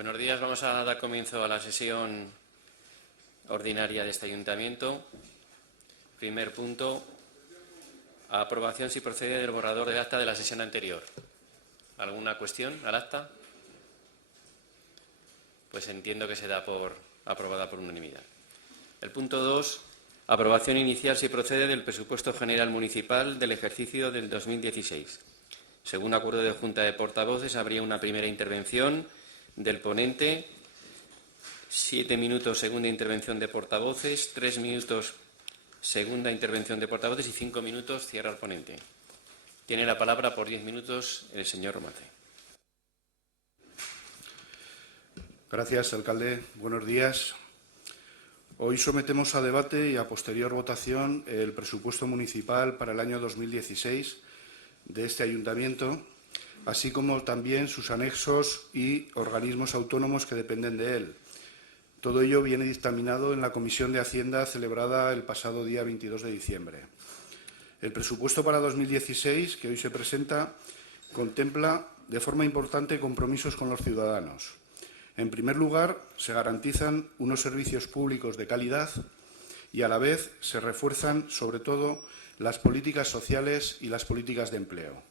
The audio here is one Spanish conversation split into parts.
Buenos días. Vamos a dar comienzo a la sesión ordinaria de este ayuntamiento. Primer punto, aprobación si procede del borrador del acta de la sesión anterior. ¿Alguna cuestión al acta? Pues entiendo que se da por aprobada por unanimidad. El punto 2, aprobación inicial si procede del presupuesto general municipal del ejercicio del 2016. Según acuerdo de Junta de Portavoces, habría una primera intervención del ponente, 7 minutos segunda intervención de portavoces, 3 minutos segunda intervención de portavoces y 5 minutos cierra el ponente. Tiene la palabra por 10 minutos el señor Romance. Gracias, alcalde. Buenos días. Hoy sometemos a debate y a posterior votación el presupuesto municipal para el año 2016 de este ayuntamiento, así como también sus anexos y organismos autónomos que dependen de él. Todo ello viene dictaminado en la Comisión de Hacienda celebrada el pasado día 22 de diciembre. El presupuesto para 2016, que hoy se presenta, contempla de forma importante compromisos con los ciudadanos. En primer lugar, se garantizan unos servicios públicos de calidad y, a la vez, se refuerzan, sobre todo, las políticas sociales y las políticas de empleo.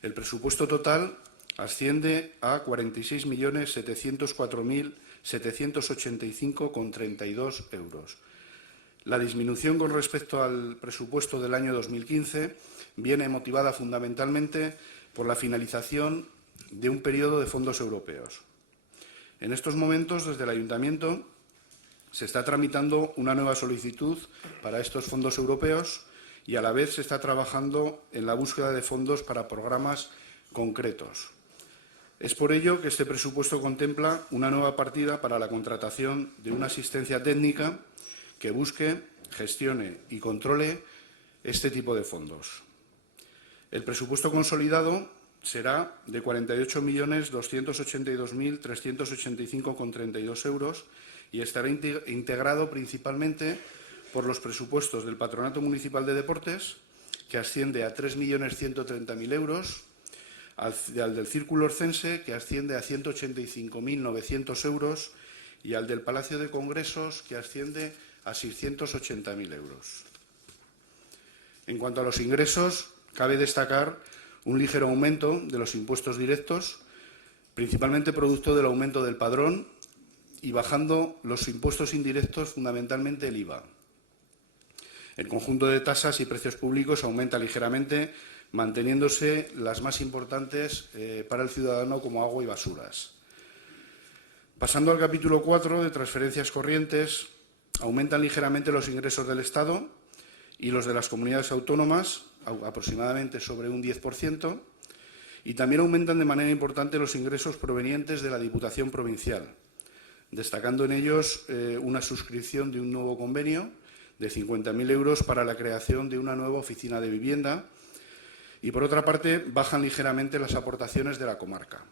El presupuesto total asciende a 46.704.785,32 euros. La disminución con respecto al presupuesto del año 2015 viene motivada fundamentalmente por la finalización de un periodo de fondos europeos. En estos momentos, desde el Ayuntamiento, se está tramitando una nueva solicitud para estos fondos europeos y, a la vez, se está trabajando en la búsqueda de fondos para programas concretos. Es por ello que este presupuesto contempla una nueva partida para la contratación de una asistencia técnica que busque, gestione y controle este tipo de fondos. El presupuesto consolidado será de 48.282.385,32 euros y estará integrado principalmente por los presupuestos del Patronato Municipal de Deportes, que asciende a 3.130.000 euros, al del Círculo Orcense, que asciende a 185.900 euros, y al del Palacio de Congresos, que asciende a 680.000 euros. En cuanto a los ingresos, cabe destacar un ligero aumento de los impuestos directos, principalmente producto del aumento del padrón, y bajando los impuestos indirectos, fundamentalmente el IVA. El conjunto de tasas y precios públicos aumenta ligeramente, manteniéndose las más importantes para el ciudadano, como agua y basuras. Pasando al capítulo 4 de transferencias corrientes, aumentan ligeramente los ingresos del Estado y los de las comunidades autónomas, aproximadamente sobre un 10%, y también aumentan de manera importante los ingresos provenientes de la Diputación Provincial, destacando en ellos una suscripción de un nuevo convenio de 50.000 euros para la creación de una nueva oficina de vivienda y, por otra parte, bajan ligeramente las aportaciones de la comarca.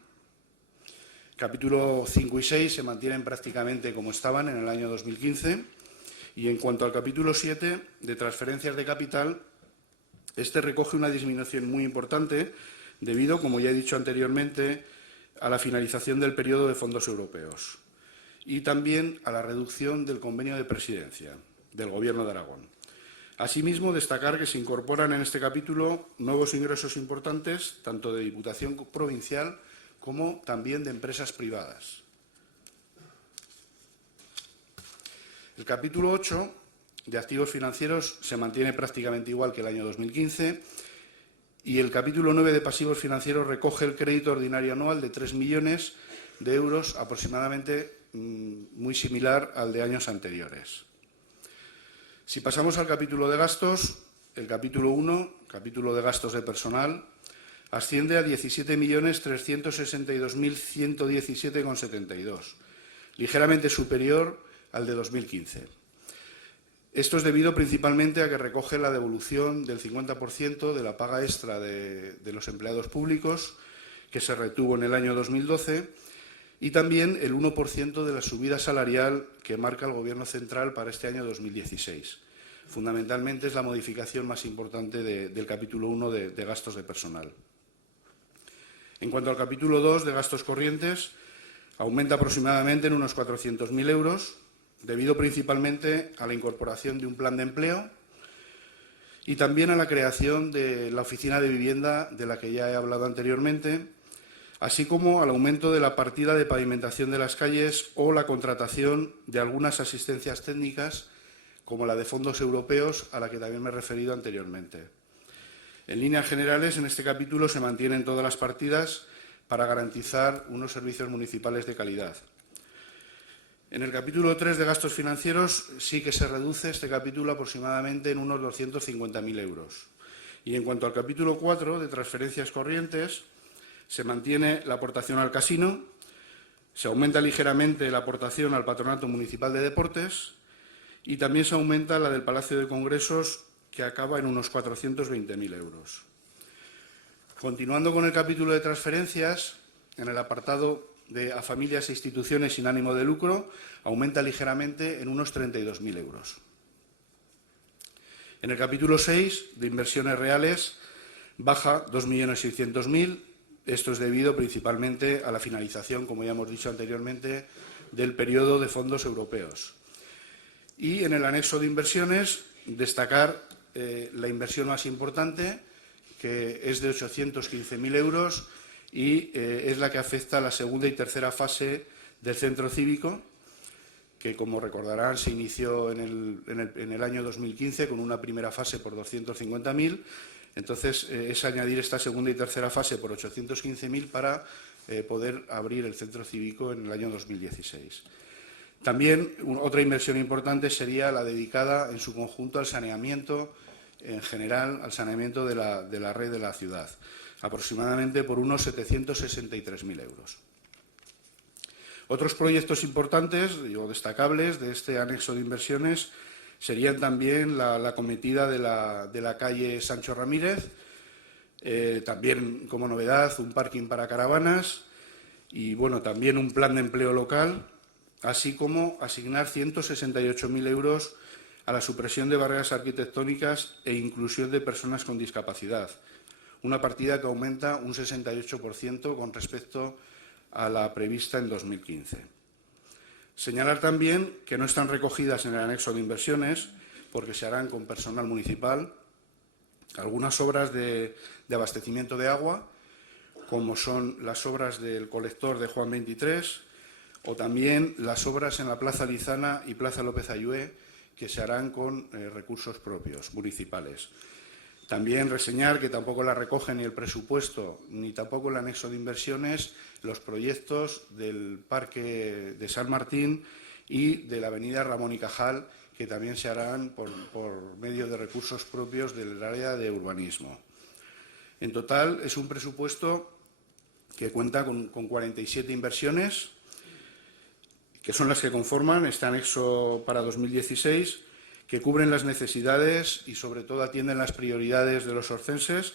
Capítulo 5 y 6 se mantienen prácticamente como estaban en el año 2015 y, en cuanto al capítulo 7 de transferencias de capital, este recoge una disminución muy importante debido, como ya he dicho anteriormente, a la finalización del periodo de fondos europeos y también a la reducción del convenio de presidencia del Gobierno de Aragón. Asimismo, destacar que se incorporan en este capítulo nuevos ingresos importantes, tanto de Diputación Provincial como también de empresas privadas. El capítulo 8 de activos financieros se mantiene prácticamente igual que el año 2015 y el capítulo 9 de pasivos financieros recoge el crédito ordinario anual de 3 millones de euros, aproximadamente muy similar al de años anteriores. Si pasamos al capítulo de gastos, el capítulo 1, capítulo de gastos de personal, asciende a 17.362.117,72, ligeramente superior al de 2015. Esto es debido principalmente a que recoge la devolución del 50% de la paga extra de los empleados públicos que se retuvo en el año 2012 y también el 1% de la subida salarial que marca el Gobierno central para este año 2016. Fundamentalmente es la modificación más importante del capítulo 1 de gastos de personal. En cuanto al capítulo 2 de gastos corrientes, aumenta aproximadamente en unos 400.000 euros, debido principalmente a la incorporación de un plan de empleo y también a la creación de la oficina de vivienda de la que ya he hablado anteriormente, así como al aumento de la partida de pavimentación de las calles o la contratación de algunas asistencias técnicas, como la de fondos europeos, a la que también me he referido anteriormente. En líneas generales, en este capítulo se mantienen todas las partidas para garantizar unos servicios municipales de calidad. En el capítulo 3 de gastos financieros sí que se reduce este capítulo aproximadamente en unos 250.000 euros. Y en cuanto al capítulo 4 de transferencias corrientes, se mantiene la aportación al casino, se aumenta ligeramente la aportación al Patronato Municipal de Deportes y también se aumenta la del Palacio de Congresos, que acaba en unos 420.000 euros. Continuando con el capítulo de transferencias, en el apartado de a familias e instituciones sin ánimo de lucro, aumenta ligeramente en unos 32.000 euros. En el capítulo 6, de inversiones reales, baja 2.600.000. Esto es debido principalmente a la finalización, como ya hemos dicho anteriormente, del periodo de fondos europeos. Y en el anexo de inversiones, destacar la inversión más importante, que es de 815.000 euros y es la que afecta a la segunda y tercera fase del centro cívico, que, como recordarán, se inició en el año 2015 con una primera fase por 250.000. Entonces, es añadir esta segunda y tercera fase por 815.000 para poder abrir el centro cívico en el año 2016. También otra inversión importante sería la dedicada en su conjunto al saneamiento, en general al saneamiento de la red de la ciudad, aproximadamente por unos 763.000 euros. Otros proyectos importantes o destacables de este anexo de inversiones serían también la acometida de la calle Sancho Ramírez, también como novedad un parking para caravanas y bueno, también un plan de empleo local, así como asignar 168.000 euros a la supresión de barreras arquitectónicas e inclusión de personas con discapacidad, una partida que aumenta un 68% con respecto a la prevista en 2015. Señalar también que no están recogidas en el anexo de inversiones, porque se harán con personal municipal, algunas obras de abastecimiento de agua, como son las obras del colector de Juan 23, o también las obras en la Plaza Lizana y Plaza López Ayué, que se harán con recursos propios municipales. También reseñar que tampoco la recogen ni el presupuesto ni tampoco el anexo de inversiones los proyectos del Parque de San Martín y de la Avenida Ramón y Cajal, que también se harán por medio de recursos propios del área de urbanismo. En total, es un presupuesto que cuenta con 47 inversiones, que son las que conforman este anexo para 2016, que cubren las necesidades y, sobre todo, atienden las prioridades de los orcenses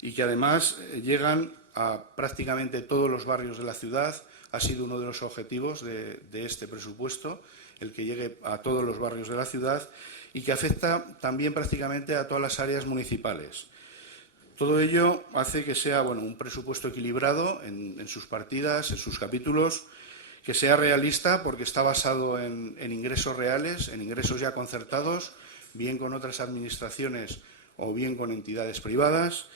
y que, además, llegan a prácticamente todos los barrios de la ciudad. Ha sido uno de los objetivos de este presupuesto, el que llegue a todos los barrios de la ciudad y que afecta también prácticamente a todas las áreas municipales. Todo ello hace que sea un presupuesto equilibrado en sus partidas, en sus capítulos, que sea realista porque está basado en ingresos reales, en ingresos ya concertados, bien con otras administraciones o bien con entidades privadas,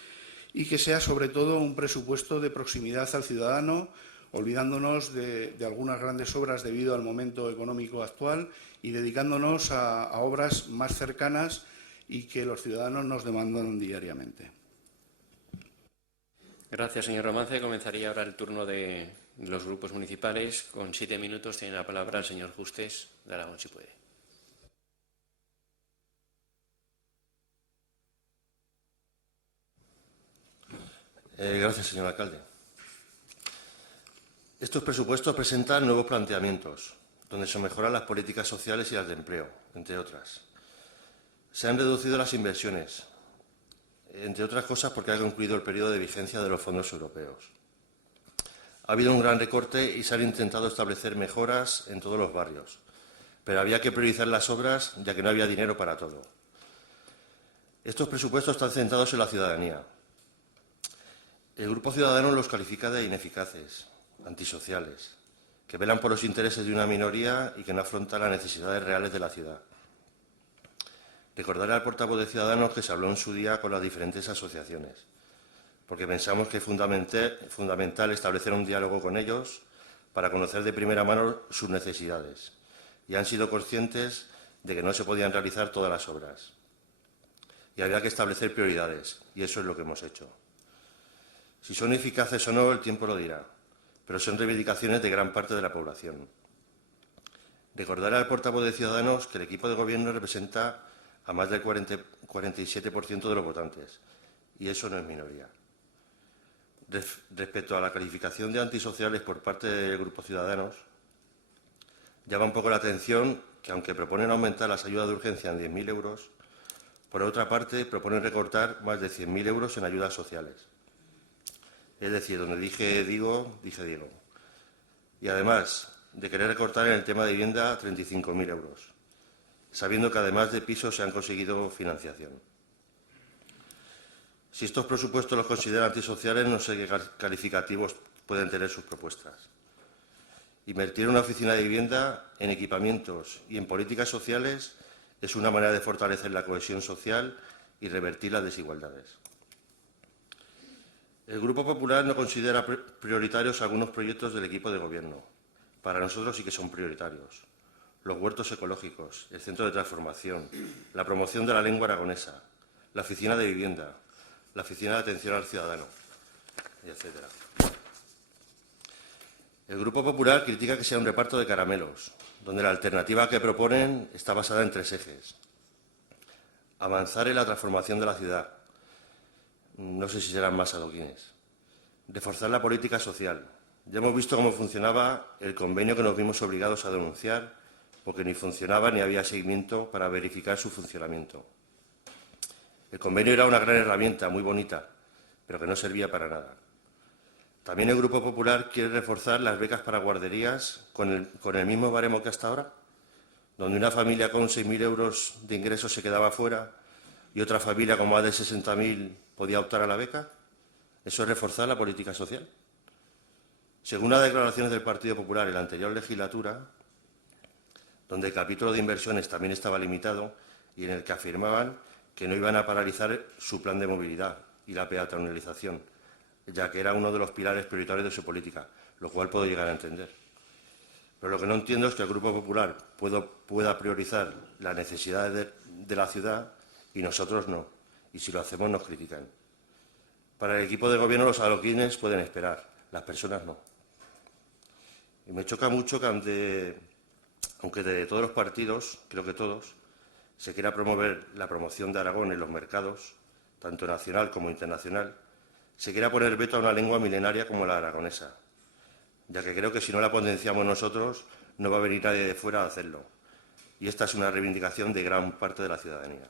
y que sea sobre todo un presupuesto de proximidad al ciudadano, olvidándonos de algunas grandes obras debido al momento económico actual y dedicándonos a obras más cercanas y que los ciudadanos nos demandan diariamente. Gracias, señor Romance. Comenzaría ahora el turno de los grupos municipales. Con 7 minutos tiene la palabra el señor Justés de Aragón, si puede. Gracias, señor alcalde. Estos presupuestos presentan nuevos planteamientos, donde se mejoran las políticas sociales y las de empleo, entre otras. Se han reducido las inversiones, entre otras cosas porque ha concluido el periodo de vigencia de los fondos europeos. Ha habido un gran recorte y se han intentado establecer mejoras en todos los barrios, pero había que priorizar las obras ya que no había dinero para todo. Estos presupuestos están centrados en la ciudadanía. El Grupo Ciudadano los califica de ineficaces, antisociales, que velan por los intereses de una minoría y que no afrontan las necesidades reales de la ciudad. Recordaré al portavoz de Ciudadanos que se habló en su día con las diferentes asociaciones, porque pensamos que es fundamental establecer un diálogo con ellos para conocer de primera mano sus necesidades, y han sido conscientes de que no se podían realizar todas las obras. Y había que establecer prioridades, y eso es lo que hemos hecho. Si son eficaces o no, el tiempo lo dirá, pero son reivindicaciones de gran parte de la población. Recordaré al portavoz de Ciudadanos que el equipo de gobierno representa a más del 47% de los votantes, y eso no es minoría. Respecto a la calificación de antisociales por parte del Grupo Ciudadanos, llama un poco la atención que, aunque proponen aumentar las ayudas de urgencia en 10.000 euros, por otra parte proponen recortar más de 100.000 euros en ayudas sociales. Es decir, donde dije Diego. Y además de querer recortar en el tema de vivienda 35.000 euros, sabiendo que además de pisos se han conseguido financiación. Si estos presupuestos los consideran antisociales, no sé qué calificativos pueden tener sus propuestas. Invertir en una oficina de vivienda, en equipamientos y en políticas sociales es una manera de fortalecer la cohesión social y revertir las desigualdades. El Grupo Popular no considera prioritarios algunos proyectos del equipo de gobierno. Para nosotros sí que son prioritarios. Los huertos ecológicos, el centro de transformación, la promoción de la lengua aragonesa, la oficina de vivienda, la oficina de atención al ciudadano, etc. El Grupo Popular critica que sea un reparto de caramelos, donde la alternativa que proponen está basada en 3 ejes. Avanzar en la transformación de la ciudad. No sé si serán más adoquines. Reforzar la política social. Ya hemos visto cómo funcionaba el convenio que nos vimos obligados a denunciar, porque ni funcionaba ni había seguimiento para verificar su funcionamiento. El convenio era una gran herramienta, muy bonita, pero que no servía para nada. También el Grupo Popular quiere reforzar las becas para guarderías con el mismo baremo que hasta ahora, donde una familia con 6.000 euros de ingresos se quedaba fuera y otra familia con más de 60.000 podía optar a la beca. ¿Eso es reforzar la política social? Según las declaraciones del Partido Popular en la anterior legislatura, donde el capítulo de inversiones también estaba limitado y en el que afirmaban que no iban a paralizar su plan de movilidad y la peatonalización, ya que era uno de los pilares prioritarios de su política, lo cual puedo llegar a entender. Pero lo que no entiendo es que el Grupo Popular pueda priorizar las necesidades de la ciudad y nosotros no, y si lo hacemos nos critican. Para el equipo de gobierno los adoquines pueden esperar, las personas no. Y me choca mucho que aunque de todos los partidos, creo que todos, se quiera promover la promoción de Aragón en los mercados, tanto nacional como internacional, se quiera poner veto a una lengua milenaria como la aragonesa, ya que creo que si no la potenciamos nosotros, no va a venir nadie de fuera a hacerlo. Y esta es una reivindicación de gran parte de la ciudadanía.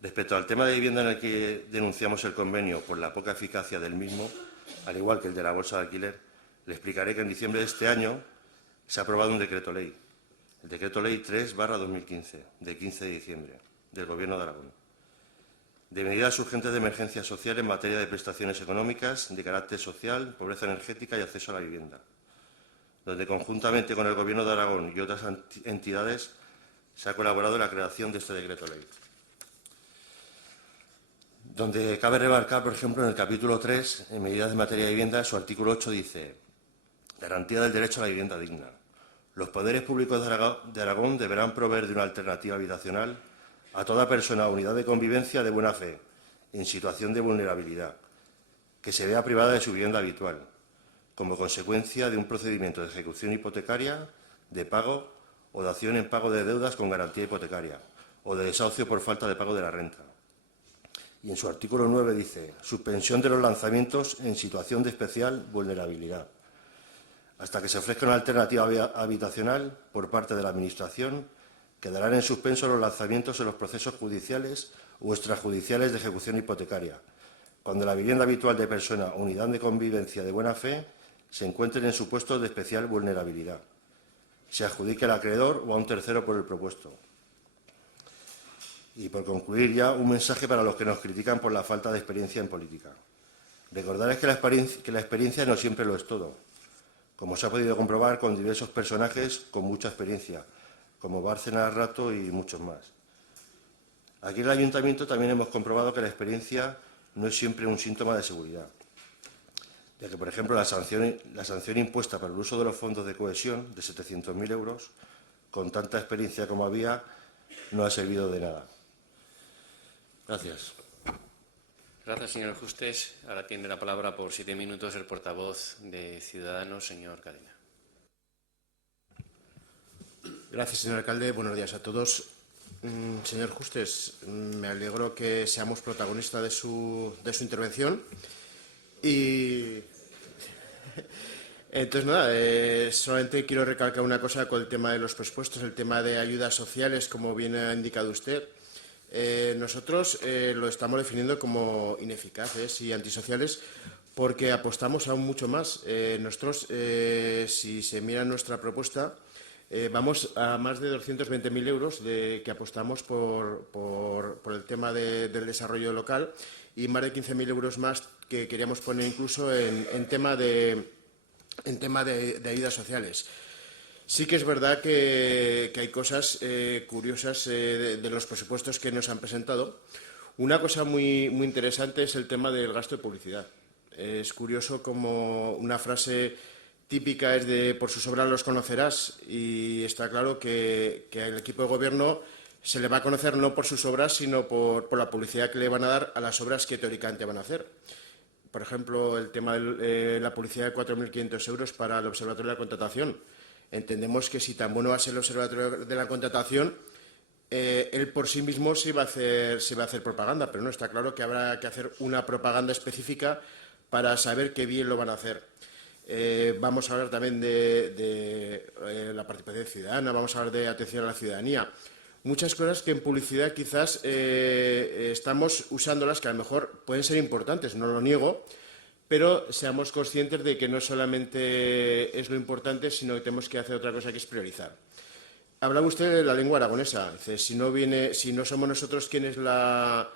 Respecto al tema de vivienda en el que denunciamos el convenio por la poca eficacia del mismo, al igual que el de la bolsa de alquiler, le explicaré que en diciembre de este año se ha aprobado un decreto ley, el decreto ley 3/2015, de 15 de diciembre, del Gobierno de Aragón, de medidas urgentes de emergencia social en materia de prestaciones económicas de carácter social, pobreza energética y acceso a la vivienda, donde conjuntamente con el Gobierno de Aragón y otras entidades se ha colaborado en la creación de este decreto ley. Donde cabe remarcar, por ejemplo, en el capítulo 3, en medidas de materia de vivienda, su artículo 8 dice: garantía del derecho a la vivienda digna. Los poderes públicos de Aragón deberán proveer de una alternativa habitacional a toda persona o unidad de convivencia de buena fe, en situación de vulnerabilidad, que se vea privada de su vivienda habitual, como consecuencia de un procedimiento de ejecución hipotecaria, de pago o dación en pago de deudas con garantía hipotecaria, o de desahucio por falta de pago de la renta. Y en su artículo 9 dice: suspensión de los lanzamientos en situación de especial vulnerabilidad. Hasta que se ofrezca una alternativa habitacional por parte de la Administración, quedarán en suspenso los lanzamientos en los procesos judiciales o extrajudiciales de ejecución hipotecaria, cuando la vivienda habitual de persona o unidad de convivencia de buena fe se encuentren en supuestos de especial vulnerabilidad, se adjudique al acreedor o a un tercero por el propuesto. Y por concluir ya, un mensaje para los que nos critican por la falta de experiencia en política. Recordarles que la experiencia no siempre lo es todo. como se ha podido comprobar con diversos personajes con mucha experiencia, como Bárcenas Rato y muchos más. Aquí en el Ayuntamiento también hemos comprobado que la experiencia no es siempre un síntoma de seguridad, ya que, por ejemplo, la sanción impuesta por el uso de los fondos de cohesión de 700.000 euros, con tanta experiencia como había, no ha servido de nada. Gracias. Gracias, señor Justes. Ahora tiene la palabra por 7 minutos el portavoz de Ciudadanos, señor Cadena. Gracias, señor alcalde. Buenos días a todos. Señor Justes, me alegro que seamos protagonistas de su intervención. Y entonces, nada, solamente quiero recalcar una cosa con el tema de los presupuestos, el tema de ayudas sociales, como bien ha indicado usted. Nosotros lo estamos definiendo como ineficaces y antisociales porque apostamos aún mucho más. Nosotros, si se mira nuestra propuesta, vamos a más de 220.000 euros que apostamos por el tema del desarrollo local y más de 15.000 euros más que queríamos poner incluso en tema de ayudas sociales. Sí que es verdad que hay cosas curiosas de los presupuestos que nos han presentado. Una cosa muy interesante es el tema del gasto de publicidad. Es curioso como una frase típica es de por sus obras los conocerás, y está claro que al equipo de gobierno se le va a conocer no por sus obras, sino por la publicidad que le van a dar a las obras que teóricamente van a hacer. Por ejemplo, el tema de la publicidad de 4.500 euros para el Observatorio de la Contratación. Entendemos que si tan bueno va a ser el Observatorio de la Contratación, él por sí mismo se va a hacer propaganda, pero no, está claro que habrá que hacer una propaganda específica para saber qué bien lo van a hacer. Vamos a hablar también de la participación ciudadana, vamos a hablar de atención a la ciudadanía. Muchas cosas que en publicidad quizás estamos usándolas, que a lo mejor pueden ser importantes, no lo niego, pero seamos conscientes de que no solamente es lo importante, sino que tenemos que hacer otra cosa, que es priorizar. Hablaba usted de la lengua aragonesa. Dice, si no somos nosotros quienes la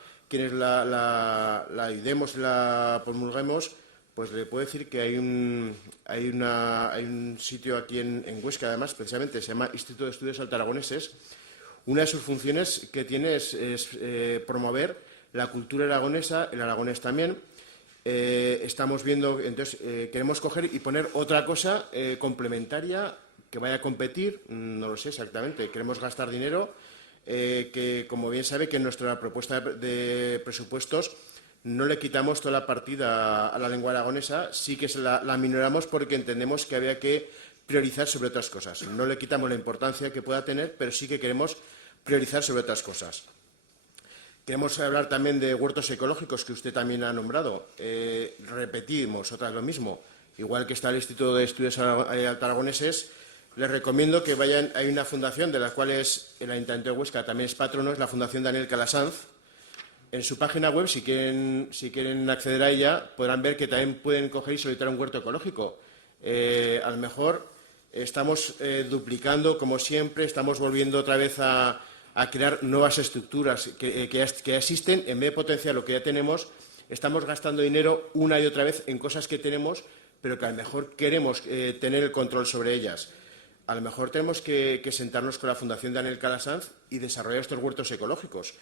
ayudemos, la promulguemos, pues le puedo decir que hay un sitio aquí en Huesca, además, precisamente, se llama Instituto de Estudios Altaragoneses. Una de sus funciones que tiene es promover la cultura aragonesa, el aragonés también. Estamos viendo, entonces, queremos coger y poner otra cosa complementaria que vaya a competir, no lo sé exactamente, queremos gastar dinero, que como bien sabe que en nuestra propuesta de presupuestos no le quitamos toda la partida a la lengua aragonesa, sí que la minoramos porque entendemos que había que priorizar sobre otras cosas. No le quitamos la importancia que pueda tener, pero sí que queremos priorizar sobre otras cosas. Queremos hablar también de huertos ecológicos, que usted también ha nombrado. Repetimos otra vez lo mismo. Igual que está el Instituto de Estudios Altaragoneses, les recomiendo que vayan. Hay una fundación de la cual el Ayuntamiento de Huesca también es patrono, es la Fundación Daniel Calasanz. En su página web, si quieren acceder a ella, podrán ver que también pueden coger y solicitar un huerto ecológico. A lo mejor estamos duplicando, como siempre, estamos volviendo otra vez a crear nuevas estructuras que ya existen. En vez de potenciar lo que ya tenemos, estamos gastando dinero una y otra vez en cosas que tenemos, pero que a lo mejor queremos tener el control sobre ellas. A lo mejor tenemos que sentarnos con la Fundación Daniel Calasanz y desarrollar estos huertos ecológicos,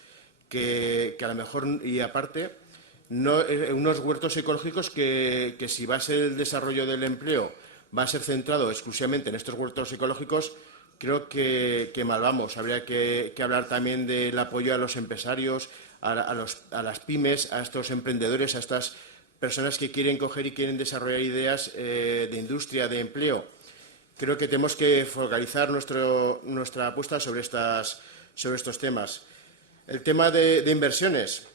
que a lo mejor, y aparte, unos huertos ecológicos que si va a ser el desarrollo del empleo, va a ser centrado exclusivamente en estos huertos ecológicos, creo que mal vamos. Habría que hablar también del apoyo a los empresarios, a las pymes, a estos emprendedores, a estas personas que quieren coger y quieren desarrollar ideas de industria, de empleo. Creo que tenemos que focalizar nuestra apuesta sobre estos temas. El tema de inversiones.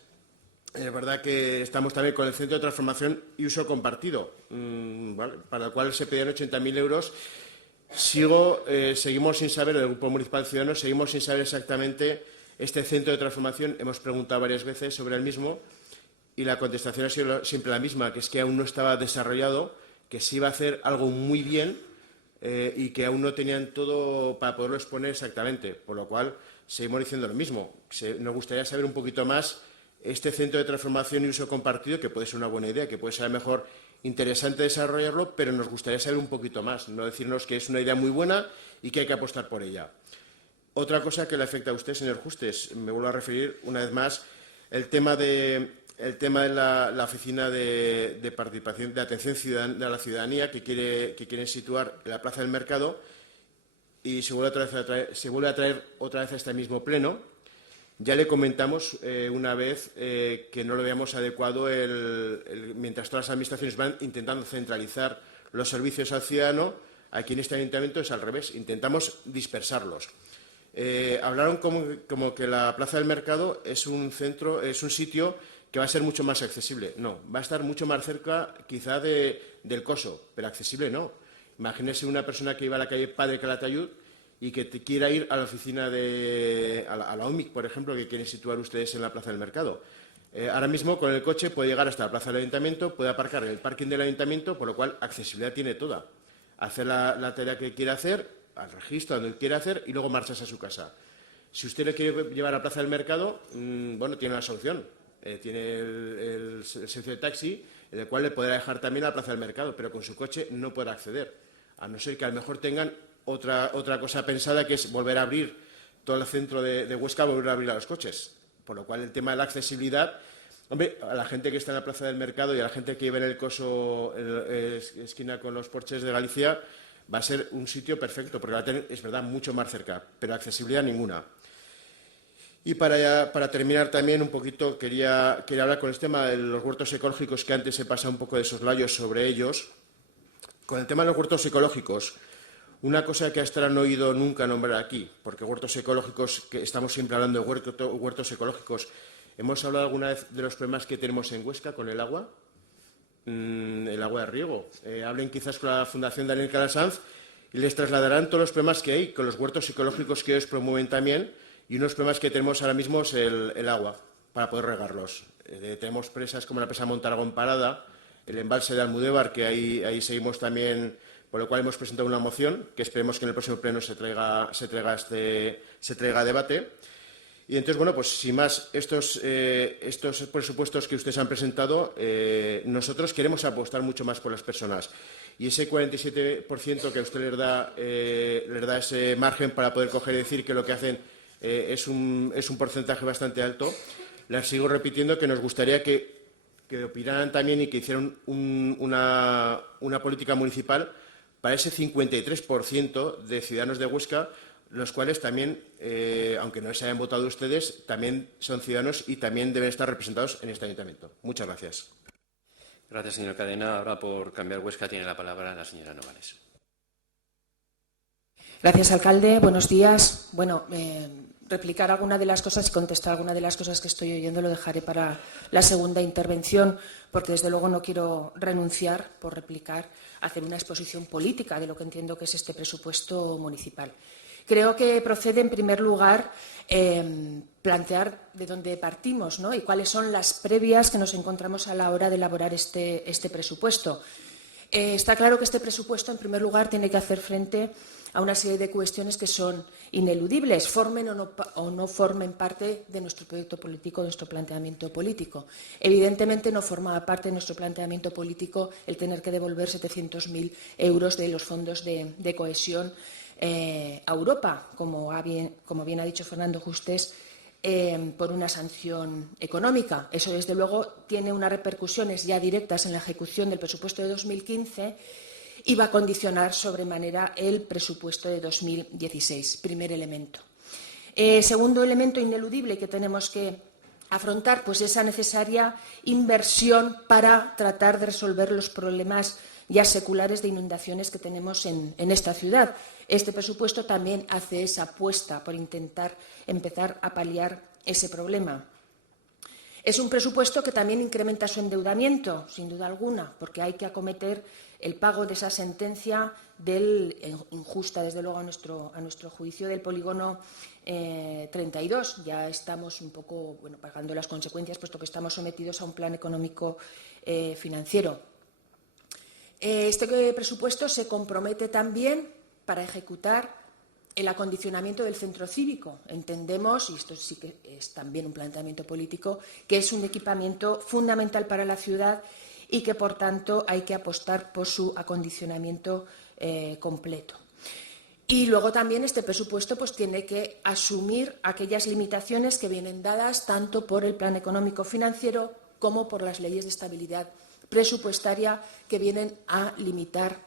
Es verdad que estamos también con el Centro de Transformación y Uso Compartido, ¿vale?, para el cual se pedían 80.000 euros. Seguimos sin saber, el Grupo Municipal Ciudadanos, seguimos sin saber exactamente este centro de transformación. Hemos preguntado varias veces sobre el mismo y la contestación ha sido siempre la misma, que es que aún no estaba desarrollado, que se iba a hacer algo muy bien y que aún no tenían todo para poderlo exponer exactamente, por lo cual seguimos diciendo lo mismo. Nos gustaría saber un poquito más este centro de transformación y uso compartido, que puede ser una buena idea, que puede ser a lo mejor interesante desarrollarlo, pero nos gustaría saber un poquito más, no decirnos que es una idea muy buena y que hay que apostar por ella. Otra cosa que le afecta a usted, señor Justes, me vuelvo a referir una vez más, el tema de la oficina de participación, de atención a la ciudadanía que quieren situar en la Plaza del Mercado, y se vuelve a traer otra vez a este mismo pleno. Ya le comentamos una vez que no lo veíamos adecuado mientras todas las administraciones van intentando centralizar los servicios al ciudadano. Aquí en este ayuntamiento es al revés, intentamos dispersarlos. Hablaron como que la Plaza del Mercado es un sitio que va a ser mucho más accesible. No, va a estar mucho más cerca quizá del Coso, pero accesible no. Imagínese una persona que iba a la calle Padre Calatayud y que quiera ir a la oficina a la OMIC, por ejemplo, que quieren situar ustedes en la Plaza del Mercado. Ahora mismo, con el coche, puede llegar hasta la Plaza del Ayuntamiento, puede aparcar en el parking del Ayuntamiento, por lo cual accesibilidad tiene toda. Hacer la tarea que quiera hacer, al registro, donde quiera hacer, y luego marcharse a su casa. Si usted le quiere llevar a la Plaza del Mercado, bueno, tiene una solución. Tiene el servicio de taxi, en el cual le podrá dejar también a la Plaza del Mercado, pero con su coche no podrá acceder, a no ser que a lo mejor tengan otra cosa pensada, que es volver a abrir todo el centro de Huesca, volver a abrir a los coches. Por lo cual, el tema de la accesibilidad, hombre, a la gente que está en la Plaza del Mercado y a la gente que vive en el Coso, esquina con los Porches de Galicia, va a ser un sitio perfecto, porque va a tener, es verdad, mucho más cerca, pero accesibilidad ninguna. Y para terminar también un poquito, quería hablar con el tema de los huertos ecológicos, que antes se pasa un poco de soslayo sobre ellos. Con el tema de los huertos ecológicos, una cosa que hasta ahora no he oído nunca nombrar aquí, porque huertos ecológicos, que estamos siempre hablando de huertos ecológicos, hemos hablado alguna vez de los problemas que tenemos en Huesca con el agua de riego. Hablen quizás con la Fundación Daniel Calasanz y les trasladarán todos los problemas que hay con los huertos ecológicos que ellos promueven también, y unos problemas que tenemos ahora mismo es el agua para poder regarlos. Tenemos presas como la presa Montaragón parada, el embalse de Almudévar, que ahí seguimos también, por lo cual hemos presentado una moción que esperemos que en el próximo pleno se traiga a debate. Y entonces, bueno, pues sin más, estos presupuestos que ustedes han presentado, nosotros queremos apostar mucho más por las personas. Y ese 47% que a usted les da ese margen para poder coger y decir que lo que hacen es un porcentaje bastante alto, les sigo repitiendo que nos gustaría que opinaran también y que hicieran una política municipal para ese 53% de ciudadanos de Huesca, los cuales también, aunque no se hayan votado ustedes, también son ciudadanos y también deben estar representados en este ayuntamiento. Muchas gracias. Gracias, señor Cadena. Ahora, por Cambiar Huesca, tiene la palabra la señora Novales. Gracias, alcalde. Buenos días. Bueno, replicar alguna de las cosas y contestar alguna de las cosas que estoy oyendo lo dejaré para la segunda intervención, porque desde luego no quiero renunciar, por replicar, a hacer una exposición política de lo que entiendo que es este presupuesto municipal. Creo que procede, en primer lugar, plantear de dónde partimos, ¿no?, y cuáles son las previas que nos encontramos a la hora de elaborar este presupuesto. Está claro que este presupuesto, en primer lugar, tiene que hacer frente a una serie de cuestiones que son ineludibles, formen o no formen parte de nuestro proyecto político, de nuestro planteamiento político. Evidentemente, no forma parte de nuestro planteamiento político el tener que devolver 700.000 euros de los fondos de cohesión a Europa, como bien ha dicho Fernando Justes, por una sanción económica. Eso, desde luego, tiene unas repercusiones ya directas en la ejecución del presupuesto de 2015 y va a condicionar sobremanera el presupuesto de 2016. Primer elemento. Segundo elemento ineludible que tenemos que afrontar, pues esa necesaria inversión para tratar de resolver los problemas ya seculares de inundaciones que tenemos en esta ciudad. Este presupuesto también hace esa apuesta por intentar empezar a paliar ese problema. Es un presupuesto que también incrementa su endeudamiento, sin duda alguna, porque hay que acometer el pago de esa sentencia injusta, desde luego, a nuestro juicio, del polígono 32. Ya estamos un poco pagando las consecuencias, puesto que estamos sometidos a un plan económico financiero. Este presupuesto se compromete también para ejecutar el acondicionamiento del centro cívico. Entendemos, y esto sí que es también un planteamiento político, que es un equipamiento fundamental para la ciudad y que, por tanto, hay que apostar por su acondicionamiento completo. Y luego también este presupuesto pues, tiene que asumir aquellas limitaciones que vienen dadas tanto por el Plan Económico Financiero como por las leyes de estabilidad presupuestaria que vienen a limitar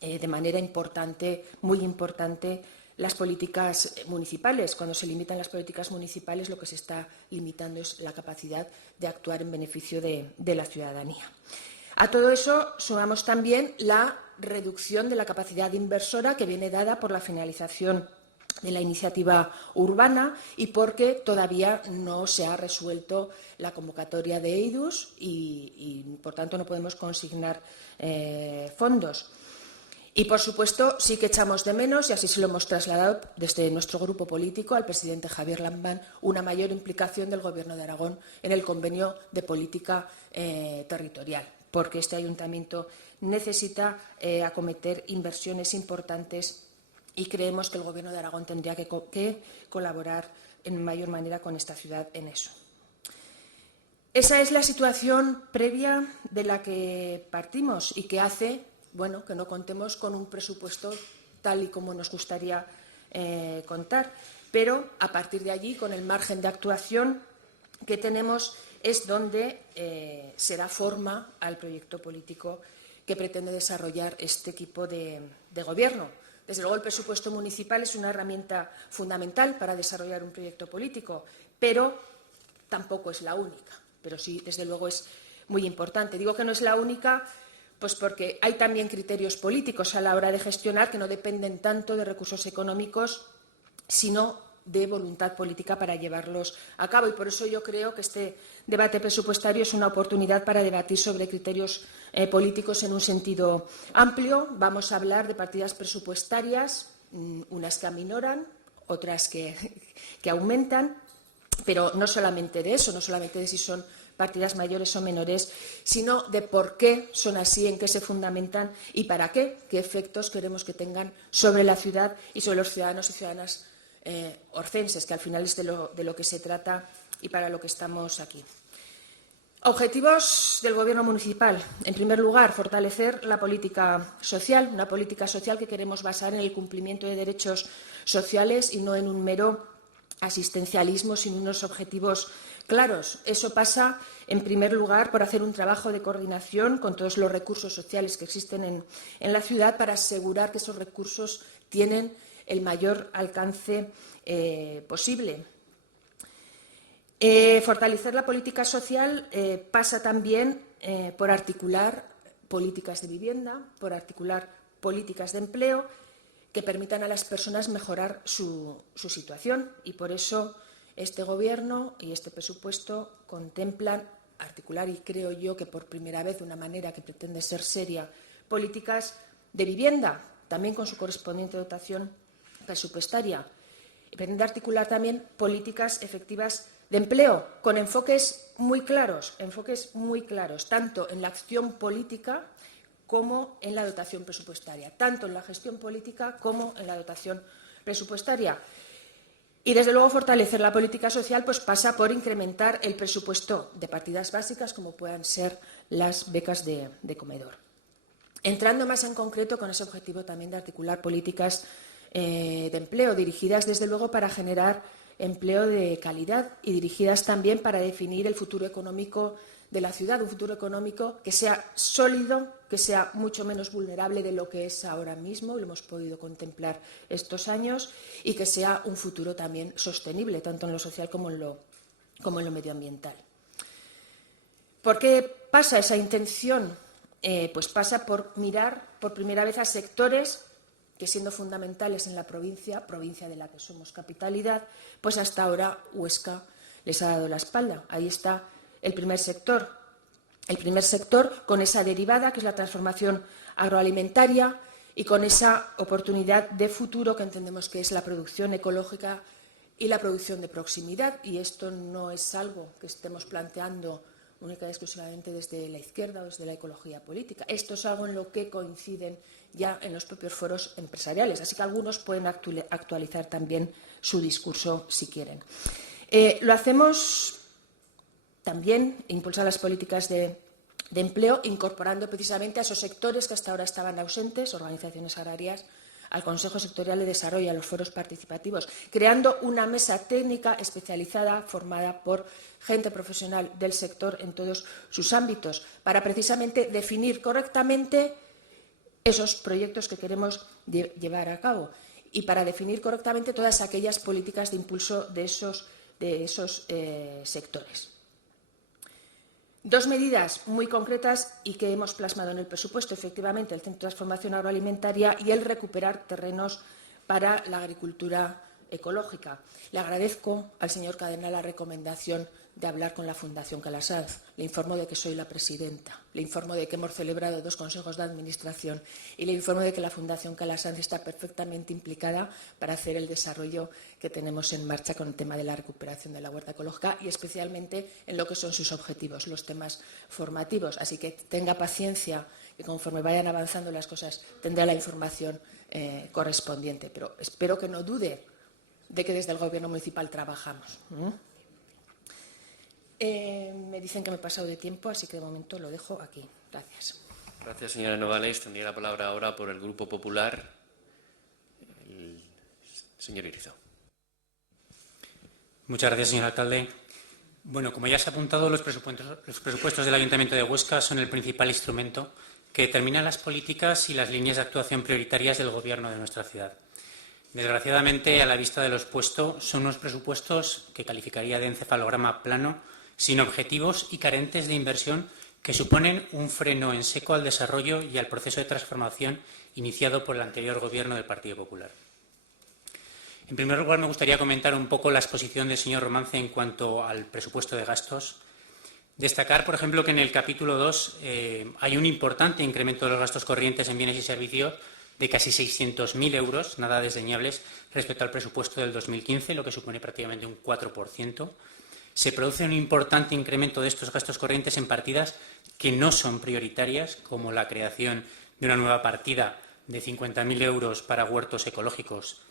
de manera importante, muy importante, las políticas municipales. Cuando se limitan las políticas municipales, lo que se está limitando es la capacidad de actuar en beneficio de la ciudadanía. A todo eso sumamos también la reducción de la capacidad inversora que viene dada por la finalización de la iniciativa urbana y porque todavía no se ha resuelto la convocatoria de EIDUS y por tanto, no podemos consignar fondos. Y, por supuesto, sí que echamos de menos, y así se lo hemos trasladado desde nuestro grupo político al presidente Javier Lambán, una mayor implicación del Gobierno de Aragón en el convenio de política territorial, porque este ayuntamiento necesita acometer inversiones importantes y creemos que el Gobierno de Aragón tendría que colaborar en mayor manera con esta ciudad en eso. Esa es la situación previa de la que partimos y que hace que no contemos con un presupuesto tal y como nos gustaría contar. Pero, a partir de allí, con el margen de actuación que tenemos, es donde se da forma al proyecto político que pretende desarrollar este equipo de gobierno. Desde luego, el presupuesto municipal es una herramienta fundamental para desarrollar un proyecto político, pero tampoco es la única. Pero sí, desde luego, es muy importante. Digo que no es la única pues porque hay también criterios políticos a la hora de gestionar que no dependen tanto de recursos económicos, sino de voluntad política para llevarlos a cabo. Y por eso yo creo que este debate presupuestario es una oportunidad para debatir sobre criterios políticos en un sentido amplio. Vamos a hablar de partidas presupuestarias, unas que aminoran, otras que aumentan, pero no solamente de eso, no solamente de si son partidas mayores o menores, sino de por qué son así, en qué se fundamentan y para qué efectos queremos que tengan sobre la ciudad y sobre los ciudadanos y ciudadanas orcenses, que al final es de lo que se trata y para lo que estamos aquí. Objetivos del Gobierno municipal. En primer lugar, fortalecer la política social, una política social que queremos basar en el cumplimiento de derechos sociales y no en un mero asistencialismo, sino unos objetivos claros. Eso pasa, en primer lugar, por hacer un trabajo de coordinación con todos los recursos sociales que existen en la ciudad para asegurar que esos recursos tienen el mayor alcance posible. Fortalecer la política social pasa también por articular políticas de vivienda, por articular políticas de empleo que permitan a las personas mejorar su situación y por eso este Gobierno y este presupuesto contemplan articular, y creo yo que por primera vez de una manera que pretende ser seria, políticas de vivienda, también con su correspondiente dotación presupuestaria. Y pretende articular también políticas efectivas de empleo, con enfoques muy claros, tanto en la acción política como en la dotación presupuestaria, tanto en la gestión política como en la dotación presupuestaria. Y, desde luego, fortalecer la política social pues, pasa por incrementar el presupuesto de partidas básicas, como puedan ser las becas de comedor. Entrando más en concreto con ese objetivo también de articular políticas de empleo, dirigidas, desde luego, para generar empleo de calidad y dirigidas también para definir el futuro económico de la ciudad, un futuro económico que sea sólido, que sea mucho menos vulnerable de lo que es ahora mismo, lo hemos podido contemplar estos años, y que sea un futuro también sostenible, tanto en lo social como en lo medioambiental. ¿Por qué pasa esa intención? Pues pasa por mirar por primera vez a sectores que, siendo fundamentales en la provincia de la que somos capitalidad, pues hasta ahora Huesca les ha dado la espalda. Ahí está el primer sector con esa derivada que es la transformación agroalimentaria y con esa oportunidad de futuro que entendemos que es la producción ecológica y la producción de proximidad. Y esto no es algo que estemos planteando única y exclusivamente desde la izquierda o desde la ecología política. Esto es algo en lo que coinciden ya en los propios foros empresariales, así que algunos pueden actualizar también su discurso si quieren. Lo hacemos también, impulsar las políticas de empleo, incorporando precisamente a esos sectores que hasta ahora estaban ausentes, organizaciones agrarias, al Consejo Sectorial de Desarrollo, a los foros participativos, creando una mesa técnica especializada formada por gente profesional del sector en todos sus ámbitos, para precisamente definir correctamente esos proyectos que queremos llevar a cabo y para definir correctamente todas aquellas políticas de impulso de esos sectores. Dos medidas muy concretas y que hemos plasmado en el presupuesto, efectivamente, el Centro de Transformación Agroalimentaria y el recuperar terrenos para la agricultura ecológica. Le agradezco al señor Cadena la recomendación de hablar con la Fundación Calasanz. Le informo de que soy la presidenta, le informo de que hemos celebrado 2 consejos de administración y le informo de que la Fundación Calasanz está perfectamente implicada para hacer el desarrollo que tenemos en marcha con el tema de la recuperación de la huerta ecológica y especialmente en lo que son sus objetivos, los temas formativos. Así que tenga paciencia, que conforme vayan avanzando las cosas tendrá la información correspondiente. Pero espero que no dude de que desde el Gobierno municipal trabajamos. Me dicen que me he pasado de tiempo, así que de momento lo dejo aquí. Gracias. Gracias, señora Novales. Tendría la palabra ahora por el Grupo Popular el señor Irizo. Muchas gracias, señor alcalde. Bueno, como ya se ha apuntado, los presupuestos del Ayuntamiento de Huesca son el principal instrumento que determina las políticas y las líneas de actuación prioritarias del Gobierno de nuestra ciudad. Desgraciadamente, a la vista de lo expuesto, son unos presupuestos que calificaría de encefalograma plano, sin objetivos y carentes de inversión, que suponen un freno en seco al desarrollo y al proceso de transformación iniciado por el anterior Gobierno del Partido Popular. En primer lugar, me gustaría comentar un poco la exposición del señor Romance en cuanto al presupuesto de gastos. Destacar, por ejemplo, que en el capítulo 2 hay un importante incremento de los gastos corrientes en bienes y servicios de casi 600.000 euros, nada desdeñables, respecto al presupuesto del 2015, lo que supone prácticamente un 4%. Se produce un importante incremento de estos gastos corrientes en partidas que no son prioritarias, como la creación de una nueva partida de 50.000 euros para huertos ecológicos,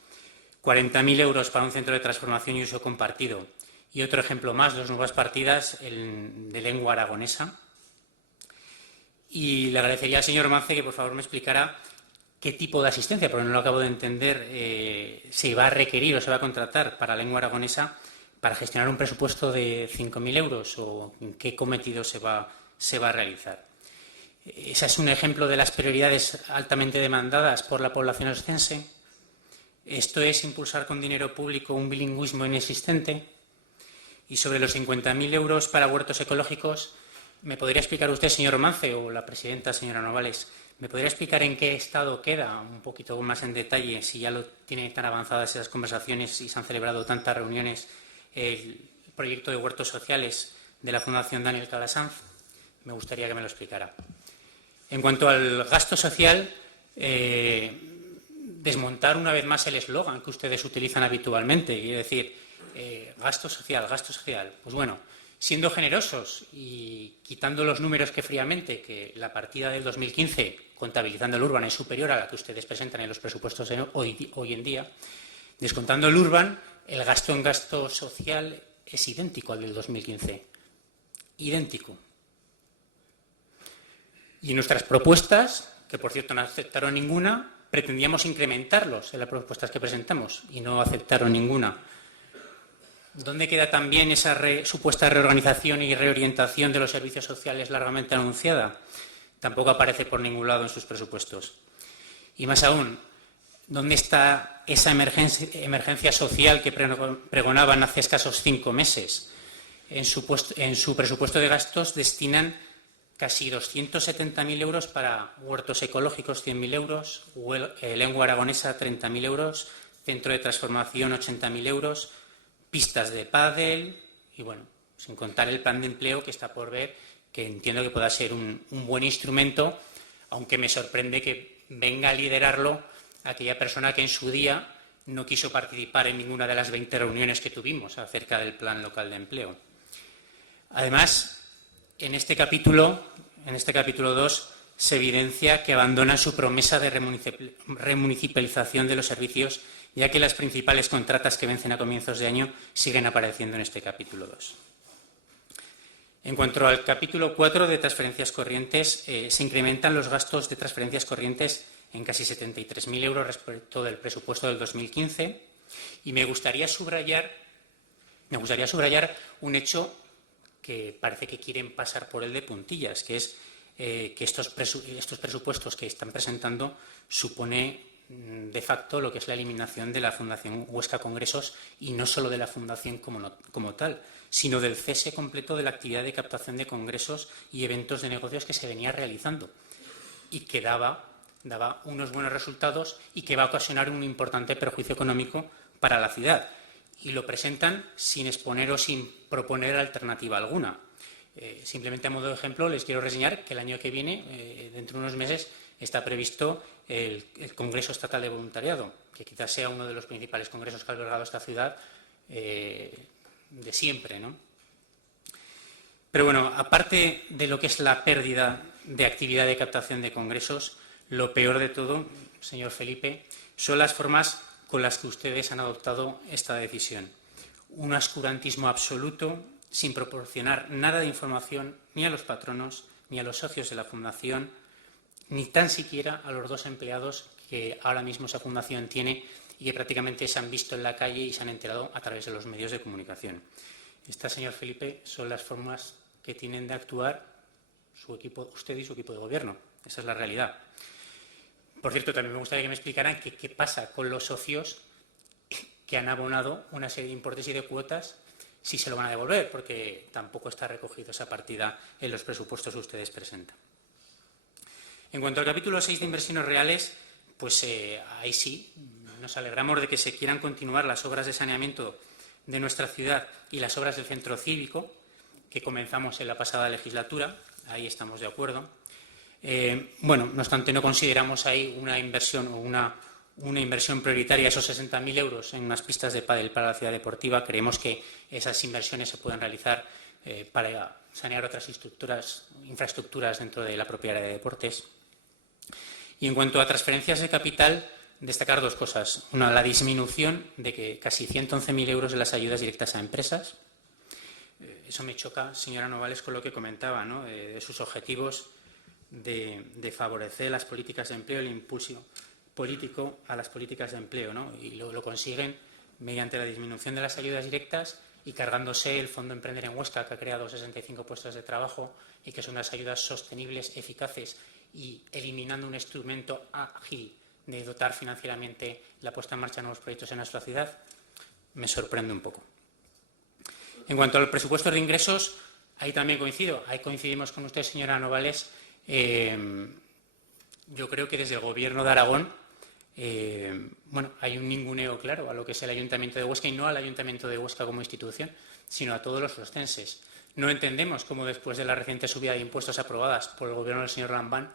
40.000 euros para un centro de transformación y uso compartido. Y otro ejemplo más, 2 nuevas partidas de lengua aragonesa. Y le agradecería al señor Romance que por favor me explicara qué tipo de asistencia, porque no lo acabo de entender, se va a requerir o se va a contratar para lengua aragonesa para gestionar un presupuesto de 5.000 euros o en qué cometido se va a realizar. Ese es un ejemplo de las prioridades altamente demandadas por la población oscense. Esto es impulsar con dinero público un bilingüismo inexistente. Y sobre los 50.000 euros para huertos ecológicos, ¿me podría explicar usted, señor Romance, o la presidenta, señora Novales, me podría explicar en qué estado queda, un poquito más en detalle, si ya lo tienen tan avanzadas esas conversaciones y se han celebrado tantas reuniones, el proyecto de huertos sociales de la Fundación Daniel Calasanz? Me gustaría que me lo explicara. En cuanto al gasto social, desmontar una vez más el eslogan que ustedes utilizan habitualmente, y decir, gasto social, gasto social. Pues bueno, siendo generosos y quitando los números que fríamente, que la partida del 2015, contabilizando el Urban, es superior a la que ustedes presentan en los presupuestos hoy en día, descontando el Urban, el gasto en gasto social es idéntico al del 2015. Idéntico. Y en nuestras propuestas, que por cierto no aceptaron ninguna, pretendíamos incrementarlos en las propuestas que presentamos y no aceptaron ninguna. ¿Dónde queda también esa supuesta reorganización y reorientación de los servicios sociales largamente anunciada? Tampoco aparece por ningún lado en sus presupuestos. Y más aún, ¿dónde está esa emergencia social que pregonaban hace escasos 5 meses? En su presupuesto de gastos destinan casi 270.000 euros para huertos ecológicos, 100.000 euros, lengua aragonesa, 30.000 euros, centro de transformación, 80.000 euros, pistas de pádel y, bueno, sin contar el plan de empleo que está por ver, que entiendo que pueda ser un buen instrumento, aunque me sorprende que venga a liderarlo aquella persona que en su día no quiso participar en ninguna de las 20 reuniones que tuvimos acerca del plan local de empleo. Además, En este capítulo 2, se evidencia que abandonan su promesa de remunicipalización de los servicios, ya que las principales contratas que vencen a comienzos de año siguen apareciendo en este capítulo 2. En cuanto al capítulo 4 de transferencias corrientes, se incrementan los gastos de transferencias corrientes en casi 73.000 euros respecto del presupuesto del 2015, y me gustaría subrayar un hecho que parece que quieren pasar por el de puntillas, que es que estos presupuestos que están presentando supone de facto lo que es la eliminación de la Fundación Huesca Congresos, y no solo de la Fundación como tal, sino del cese completo de la actividad de captación de congresos y eventos de negocios que se venía realizando y que daba unos buenos resultados y que va a ocasionar un importante perjuicio económico para la ciudad. Y lo presentan sin exponer o sin proponer alternativa alguna. Simplemente a modo de ejemplo les quiero reseñar que el año que viene, dentro de unos meses, está previsto el Congreso Estatal de Voluntariado, que quizás sea uno de los principales congresos que ha albergado esta ciudad de siempre, ¿no? Pero bueno, aparte de lo que es la pérdida de actividad de captación de congresos, lo peor de todo, señor Felipe, son las formas con las que ustedes han adoptado esta decisión. Un oscurantismo absoluto, sin proporcionar nada de información ni a los patronos, ni a los socios de la Fundación, ni tan siquiera a los 2 empleados que ahora mismo esa Fundación tiene y que prácticamente se han visto en la calle y se han enterado a través de los medios de comunicación. Estas, señor Felipe, son las formas que tienen de actuar su equipo, usted y su equipo de gobierno. Esa es la realidad. Por cierto, también me gustaría que me explicaran qué pasa con los socios que han abonado una serie de importes y de cuotas, si se lo van a devolver, porque tampoco está recogido esa partida en los presupuestos que ustedes presentan. En cuanto al capítulo 6 de inversiones reales, pues ahí sí, nos alegramos de que se quieran continuar las obras de saneamiento de nuestra ciudad y las obras del centro cívico, que comenzamos en la pasada legislatura. Ahí estamos de acuerdo. Bueno, no obstante, no consideramos ahí una inversión o una inversión prioritaria, esos 60.000 euros en unas pistas de pádel para la ciudad deportiva. Creemos que esas inversiones se pueden realizar para sanear otras infraestructuras dentro de la propia área de deportes. Y en cuanto a transferencias de capital, destacar 2 cosas. Una, la disminución de que casi 111.000 euros de las ayudas directas a empresas. Eso me choca, señora Novales, con lo que comentaba, ¿no? De sus objetivos de favorecer las políticas de empleo, el impulso político a las políticas de empleo, ¿no? Y lo consiguen mediante la disminución de las ayudas directas y cargándose el Fondo Emprender en Huesca, que ha creado 65 puestos de trabajo y que son unas ayudas sostenibles, eficaces, y eliminando un instrumento ágil de dotar financieramente la puesta en marcha de nuevos proyectos en nuestra ciudad. Me sorprende un poco. En cuanto a los presupuestos de ingresos, ahí también coincidimos con usted, señora Novales. Yo creo que desde el Gobierno de Aragón hay un ninguneo claro a lo que es el Ayuntamiento de Huesca, y no al Ayuntamiento de Huesca como institución, sino a todos los huescenses. No entendemos cómo, después de la reciente subida de impuestos aprobadas por el Gobierno del señor Lambán,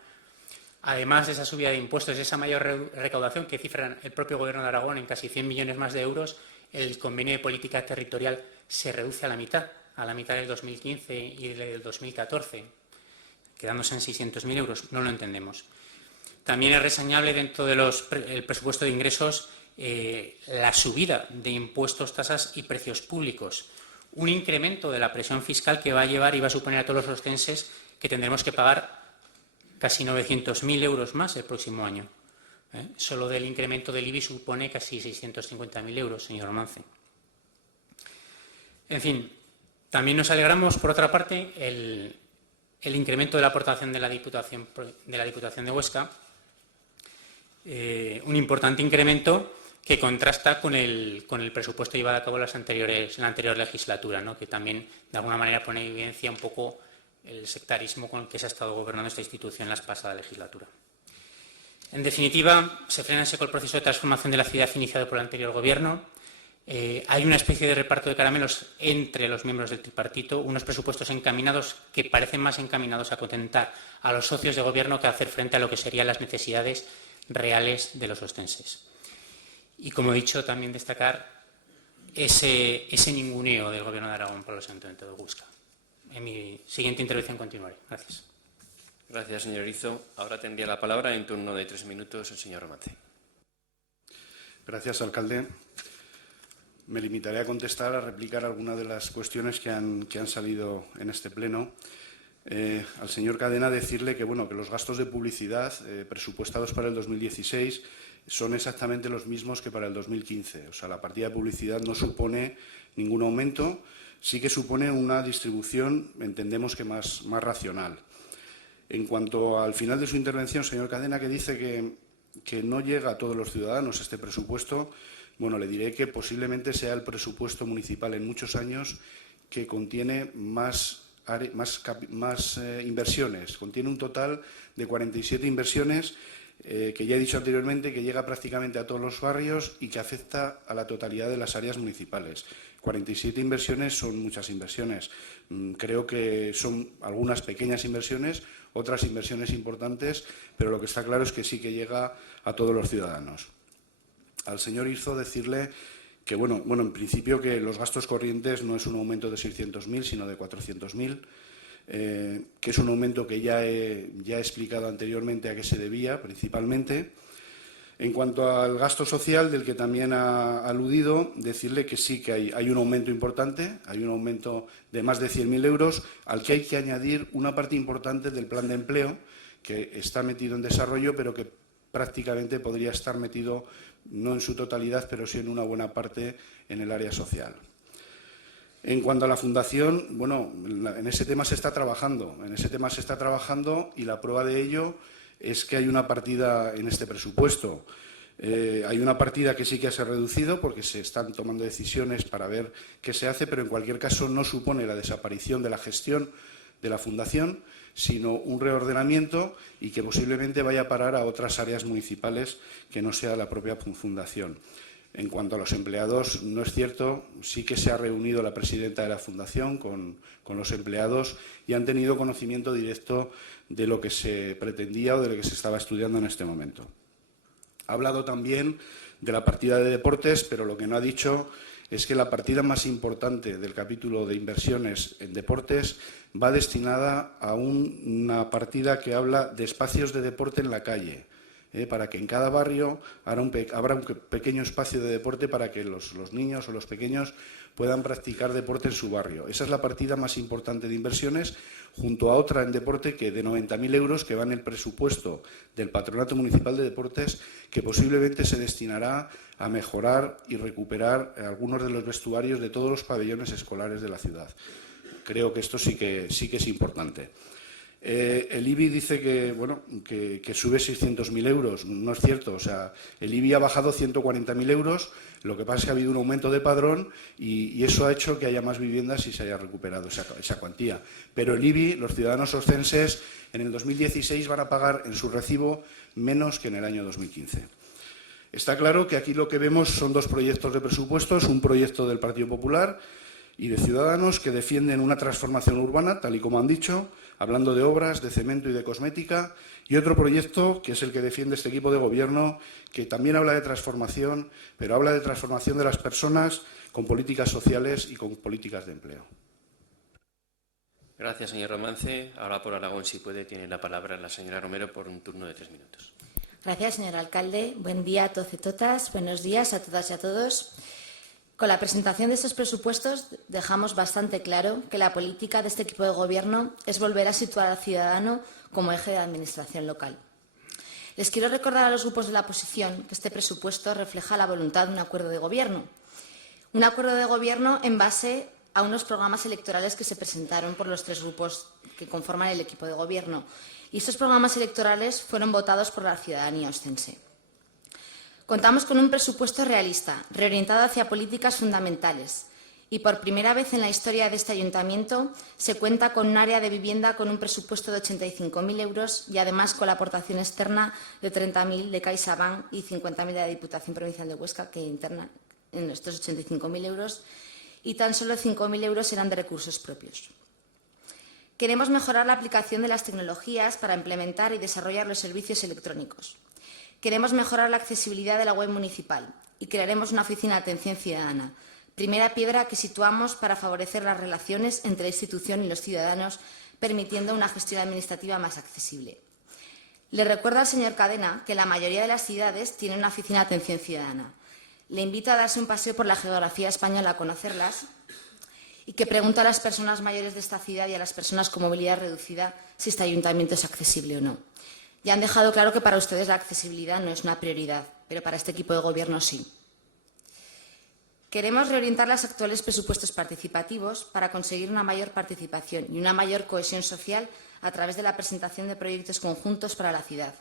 además de esa subida de impuestos, de esa mayor recaudación que cifran el propio Gobierno de Aragón en casi 100 millones más de euros, el convenio de política territorial se reduce a la mitad del 2015 y del 2014, quedándose en 600.000 euros. No lo entendemos. También es reseñable dentro del presupuesto de ingresos la subida de impuestos, tasas y precios públicos. Un incremento de la presión fiscal que va a llevar y va a suponer a todos los oscenses que tendremos que pagar casi 900.000 euros más el próximo año. Solo del incremento del IBI supone casi 650.000 euros, señor Mance. En fin, también nos alegramos, por otra parte, el incremento de la aportación de la Diputación de Huesca, un importante incremento que contrasta con el presupuesto llevado a cabo en la anterior legislatura, ¿no? Que también, de alguna manera, pone en evidencia un poco el sectarismo con el que se ha estado gobernando esta institución en la pasada legislatura. En definitiva, se frena en seco el proceso de transformación de la ciudad iniciado por el anterior Gobierno. Hay una especie de reparto de caramelos entre los miembros del tripartito, unos presupuestos encaminados que parecen más encaminados a contentar a los socios de Gobierno que a hacer frente a lo que serían las necesidades reales de los ostenses. Y, como he dicho, también destacar ese ninguneo del Gobierno de Aragón por los ayuntamientos de Huesca. En mi siguiente intervención continuaré. Gracias. Gracias, señor Rizo. Ahora tendría la palabra en turno de 3 minutos el señor Romance. Gracias, alcalde. Me limitaré a contestar, a replicar algunas de las cuestiones que han salido en este pleno. Al señor Cadena decirle que, bueno, que los gastos de publicidad presupuestados para el 2016 son exactamente los mismos que para el 2015. O sea, la partida de publicidad no supone ningún aumento, sí que supone una distribución, entendemos que más racional. En cuanto al final de su intervención, señor Cadena, que dice que no llega a todos los ciudadanos este presupuesto, bueno, le diré que posiblemente sea el presupuesto municipal en muchos años que contiene más inversiones. Contiene un total de 47 inversiones que ya he dicho anteriormente, que llega prácticamente a todos los barrios y que afecta a la totalidad de las áreas municipales. 47 inversiones son muchas inversiones. Creo que son algunas pequeñas inversiones, otras inversiones importantes, pero lo que está claro es que sí que llega a todos los ciudadanos. Al señor Rizo decirle que, bueno, en principio que los gastos corrientes no es un aumento de 600.000, sino de 400.000, que es un aumento que ya he explicado anteriormente a qué se debía, principalmente. En cuanto al gasto social, del que también ha aludido, decirle que sí que hay un aumento importante, hay un aumento de más de 100.000 euros, al que hay que añadir una parte importante del plan de empleo, que está metido en desarrollo, pero que prácticamente podría estar metido, no en su totalidad, pero sí en una buena parte en el área social. En cuanto a la Fundación, bueno, en ese tema se está trabajando, y la prueba de ello es que hay una partida en este presupuesto. Hay una partida que sí que se ha reducido porque se están tomando decisiones para ver qué se hace, pero en cualquier caso no supone la desaparición de la gestión de la Fundación, sino un reordenamiento y que posiblemente vaya a parar a otras áreas municipales que no sea la propia Fundación. En cuanto a los empleados, no es cierto, sí que se ha reunido la presidenta de la Fundación con los empleados y han tenido conocimiento directo de lo que se pretendía o de lo que se estaba estudiando en este momento. Ha hablado también de la partida de deportes, pero lo que no ha dicho es que la partida más importante del capítulo de inversiones en deportes va destinada a una partida que habla de espacios de deporte en la calle, para que en cada barrio habrá un pequeño espacio de deporte para que los niños o los pequeños puedan practicar deporte en su barrio. Esa es la partida más importante de inversiones, junto a otra en deporte que de 90.000 euros que va en el presupuesto del Patronato Municipal de Deportes, que posiblemente se destinará a mejorar y recuperar algunos de los vestuarios de todos los pabellones escolares de la ciudad. Creo que esto sí que es importante. El IBI dice que sube 600.000 euros. No es cierto. O sea, el IBI ha bajado 140.000 euros. Lo que pasa es que ha habido un aumento de padrón y eso ha hecho que haya más viviendas y se haya recuperado esa cuantía. Pero el IBI, los ciudadanos oscenses, en el 2016 van a pagar en su recibo menos que en el año 2015. Está claro que aquí lo que vemos son dos proyectos de presupuestos, un proyecto del Partido Popular y de Ciudadanos que defienden una transformación urbana, tal y como han dicho, hablando de obras, de cemento y de cosmética, y otro proyecto que es el que defiende este equipo de gobierno, que también habla de transformación, pero habla de transformación de las personas con políticas sociales y con políticas de empleo. Gracias, señor Romance. Ahora por Aragón, si puede, tiene la palabra la señora Romero por un turno de 3 minutos. Gracias, señor alcalde. Buen día a todos y todas. Buenos días a todas y a todos. Con la presentación de estos presupuestos dejamos bastante claro que la política de este equipo de gobierno es volver a situar al ciudadano como eje de la administración local. Les quiero recordar a los grupos de la oposición que este presupuesto refleja la voluntad de un acuerdo de gobierno. Un acuerdo de gobierno en base a unos programas electorales que se presentaron por los 3 grupos que conforman el equipo de gobierno. Y estos programas electorales fueron votados por la ciudadanía oscense. Contamos con un presupuesto realista, reorientado hacia políticas fundamentales. Y por primera vez en la historia de este ayuntamiento se cuenta con un área de vivienda con un presupuesto de 85.000 euros y además con la aportación externa de 30.000 de CaixaBank y 50.000 de la Diputación Provincial de Huesca, que interna en estos 85.000 euros, y tan solo 5.000 euros eran de recursos propios. Queremos mejorar la aplicación de las tecnologías para implementar y desarrollar los servicios electrónicos. Queremos mejorar la accesibilidad de la web municipal y crearemos una oficina de atención ciudadana Primera piedra que situamos para favorecer las relaciones entre la institución y los ciudadanos, permitiendo una gestión administrativa más accesible. Le recuerdo al señor Cadena que la mayoría de las ciudades tienen una oficina de atención ciudadana. Le invito a darse un paseo por la geografía española a conocerlas y que pregunte a las personas mayores de esta ciudad y a las personas con movilidad reducida si este ayuntamiento es accesible o no. Ya han dejado claro que para ustedes la accesibilidad no es una prioridad, pero para este equipo de gobierno sí. Queremos reorientar los actuales presupuestos participativos para conseguir una mayor participación y una mayor cohesión social a través de la presentación de proyectos conjuntos para la ciudad,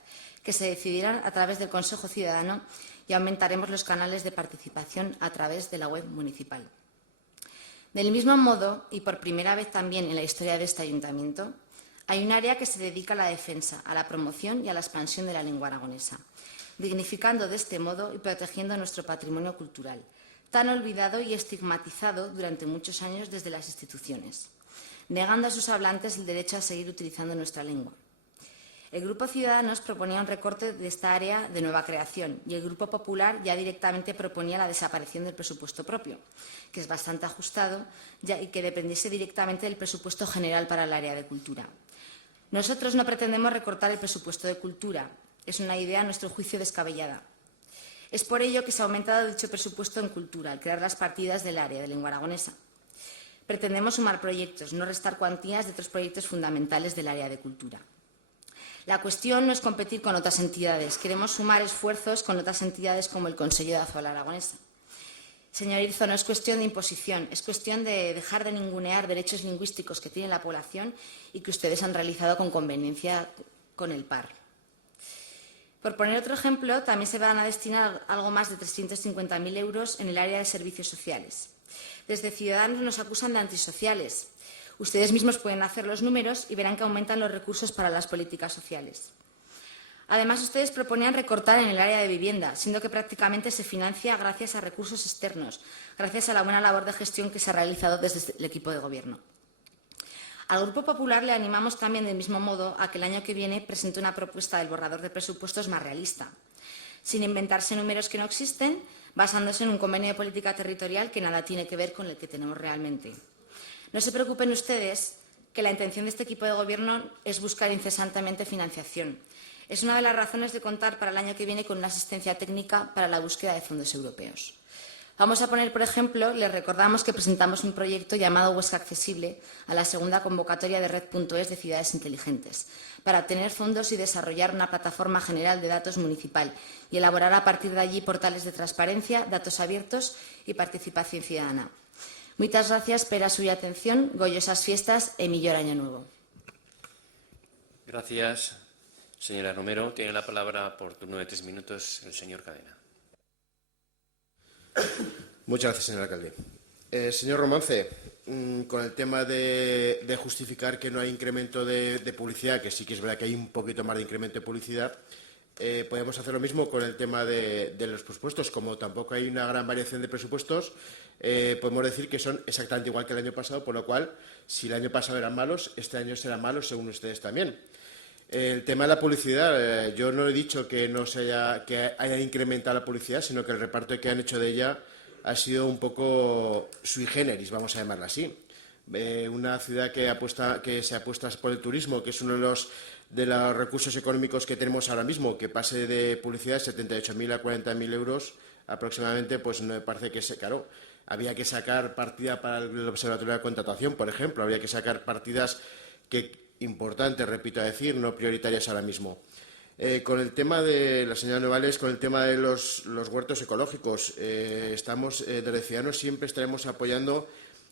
que se decidirán a través del Consejo Ciudadano, y aumentaremos los canales de participación a través de la web municipal. Del mismo modo, y por primera vez también en la historia de este ayuntamiento, hay un área que se dedica a la defensa, a la promoción y a la expansión de la lengua aragonesa, dignificando de este modo y protegiendo nuestro patrimonio cultural, tan olvidado y estigmatizado durante muchos años desde las instituciones, negando a sus hablantes el derecho a seguir utilizando nuestra lengua. El Grupo Ciudadanos proponía un recorte de esta área de nueva creación y el Grupo Popular ya directamente proponía la desaparición del presupuesto propio, que es bastante ajustado y que dependiese directamente del presupuesto general para el área de cultura. Nosotros no pretendemos recortar el presupuesto de cultura. Es una idea, a nuestro juicio, descabellada. Es por ello que se ha aumentado dicho presupuesto en cultura, al crear las partidas del área de lengua aragonesa. Pretendemos sumar proyectos, no restar cuantías de otros proyectos fundamentales del área de cultura. La cuestión no es competir con otras entidades. Queremos sumar esfuerzos con otras entidades como el Consello de Azola Aragonesa. Señor Irzo, no es cuestión de imposición, es cuestión de dejar de ningunear derechos lingüísticos que tiene la población y que ustedes han realizado con conveniencia con el PAR. Por poner otro ejemplo, también se van a destinar algo más de 350.000 euros en el área de servicios sociales. Desde Ciudadanos nos acusan de antisociales. Ustedes mismos pueden hacer los números y verán que aumentan los recursos para las políticas sociales. Además, ustedes proponían recortar en el área de vivienda, siendo que prácticamente se financia gracias a recursos externos, gracias a la buena labor de gestión que se ha realizado desde el equipo de gobierno. Al Grupo Popular le animamos también del mismo modo a que el año que viene presente una propuesta del borrador de presupuestos más realista, sin inventarse números que no existen, basándose en un convenio de política territorial que nada tiene que ver con el que tenemos realmente. No se preocupen ustedes que la intención de este equipo de gobierno es buscar incesantemente financiación. Es una de las razones de contar para el año que viene con una asistencia técnica para la búsqueda de fondos europeos. Vamos a poner, por ejemplo, les recordamos que presentamos un proyecto llamado Huesca Accesible a la segunda convocatoria de Red.es de Ciudades Inteligentes, para obtener fondos y desarrollar una plataforma general de datos municipal y elaborar a partir de allí portales de transparencia, datos abiertos y participación ciudadana. Muchas gracias per a su atención, goyosas fiestas e millor año nuevo. Gracias, señora Romero. Tiene la palabra por turno de 3 minutos el señor Cadena. Muchas gracias, señor alcalde. Señor Romance, con el tema de justificar que no hay incremento de publicidad, que sí que es verdad que hay un poquito más de incremento de publicidad, podemos hacer lo mismo con el tema de los presupuestos. Como tampoco hay una gran variación de presupuestos, podemos decir que son exactamente igual que el año pasado, por lo cual, si el año pasado eran malos, este año serán malos según ustedes también. El tema de la publicidad, yo no he dicho que haya incrementado la publicidad, sino que el reparto que han hecho de ella ha sido un poco sui generis, vamos a llamarla así. Una ciudad que se apuesta por el turismo, que es uno de los recursos económicos que tenemos ahora mismo, que pase de publicidad de 78.000 a 40.000 euros aproximadamente, pues no me parece que sea caro. Había que sacar partida para el Observatorio de la Contratación, por ejemplo, había que sacar partidas importantes, repito a decir, no prioritarias ahora mismo. Con el tema de la señora Novales, con el tema de los huertos ecológicos, desde Ciudadanos siempre estaremos apoyando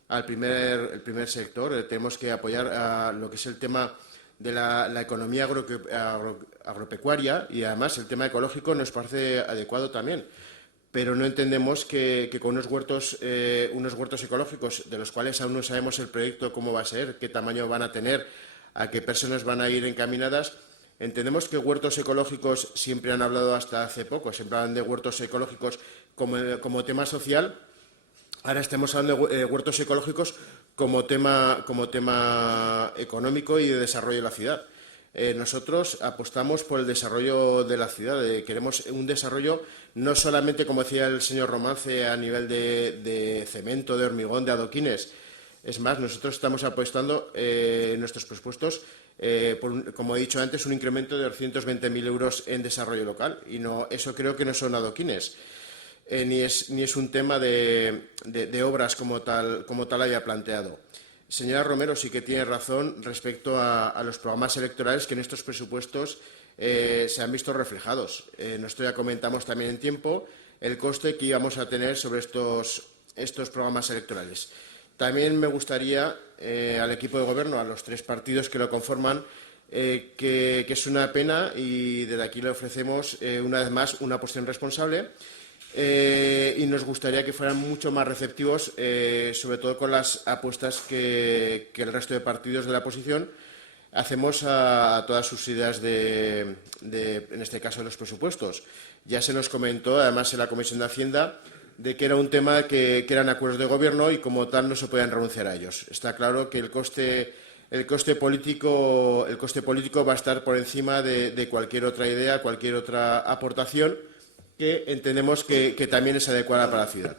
al el primer sector. Tenemos que apoyar a lo que es el tema de la economía agropecuaria, y además el tema ecológico nos parece adecuado también. Pero no entendemos que con unos huertos ecológicos, de los cuales aún no sabemos el proyecto, cómo va a ser, qué tamaño van a tener, a qué personas van a ir encaminadas. Entendemos que huertos ecológicos siempre han hablado hasta hace poco, siempre hablan de huertos ecológicos como tema social. Ahora estamos hablando de huertos ecológicos como tema económico y de desarrollo de la ciudad. nosotros apostamos por el desarrollo de la ciudad. Queremos un desarrollo no solamente, como decía el señor Romance, a nivel de cemento, de hormigón, de adoquines. Es más, nosotros estamos apostando en nuestros presupuestos, como he dicho antes, un incremento de 220.000 euros en desarrollo local. Y eso creo que no son adoquines, ni es un tema de obras como tal haya planteado. Señora Romero sí que tiene razón respecto a los programas electorales que en estos presupuestos se han visto reflejados. Nosotros ya comentamos también en tiempo el coste que íbamos a tener sobre estos programas electorales. También me gustaría al equipo de gobierno, a los 3 partidos que lo conforman, que es una pena y desde aquí le ofrecemos una vez más una posición responsable y nos gustaría que fueran mucho más receptivos, sobre todo con las apuestas que el resto de partidos de la oposición hacemos a todas sus ideas en este caso, de los presupuestos. Ya se nos comentó, además, en la Comisión de Hacienda, de que era un tema que eran acuerdos de gobierno y, como tal, no se podían renunciar a ellos. Está claro que el coste político va a estar por encima de cualquier otra idea, cualquier otra aportación que entendemos que también es adecuada para la ciudad.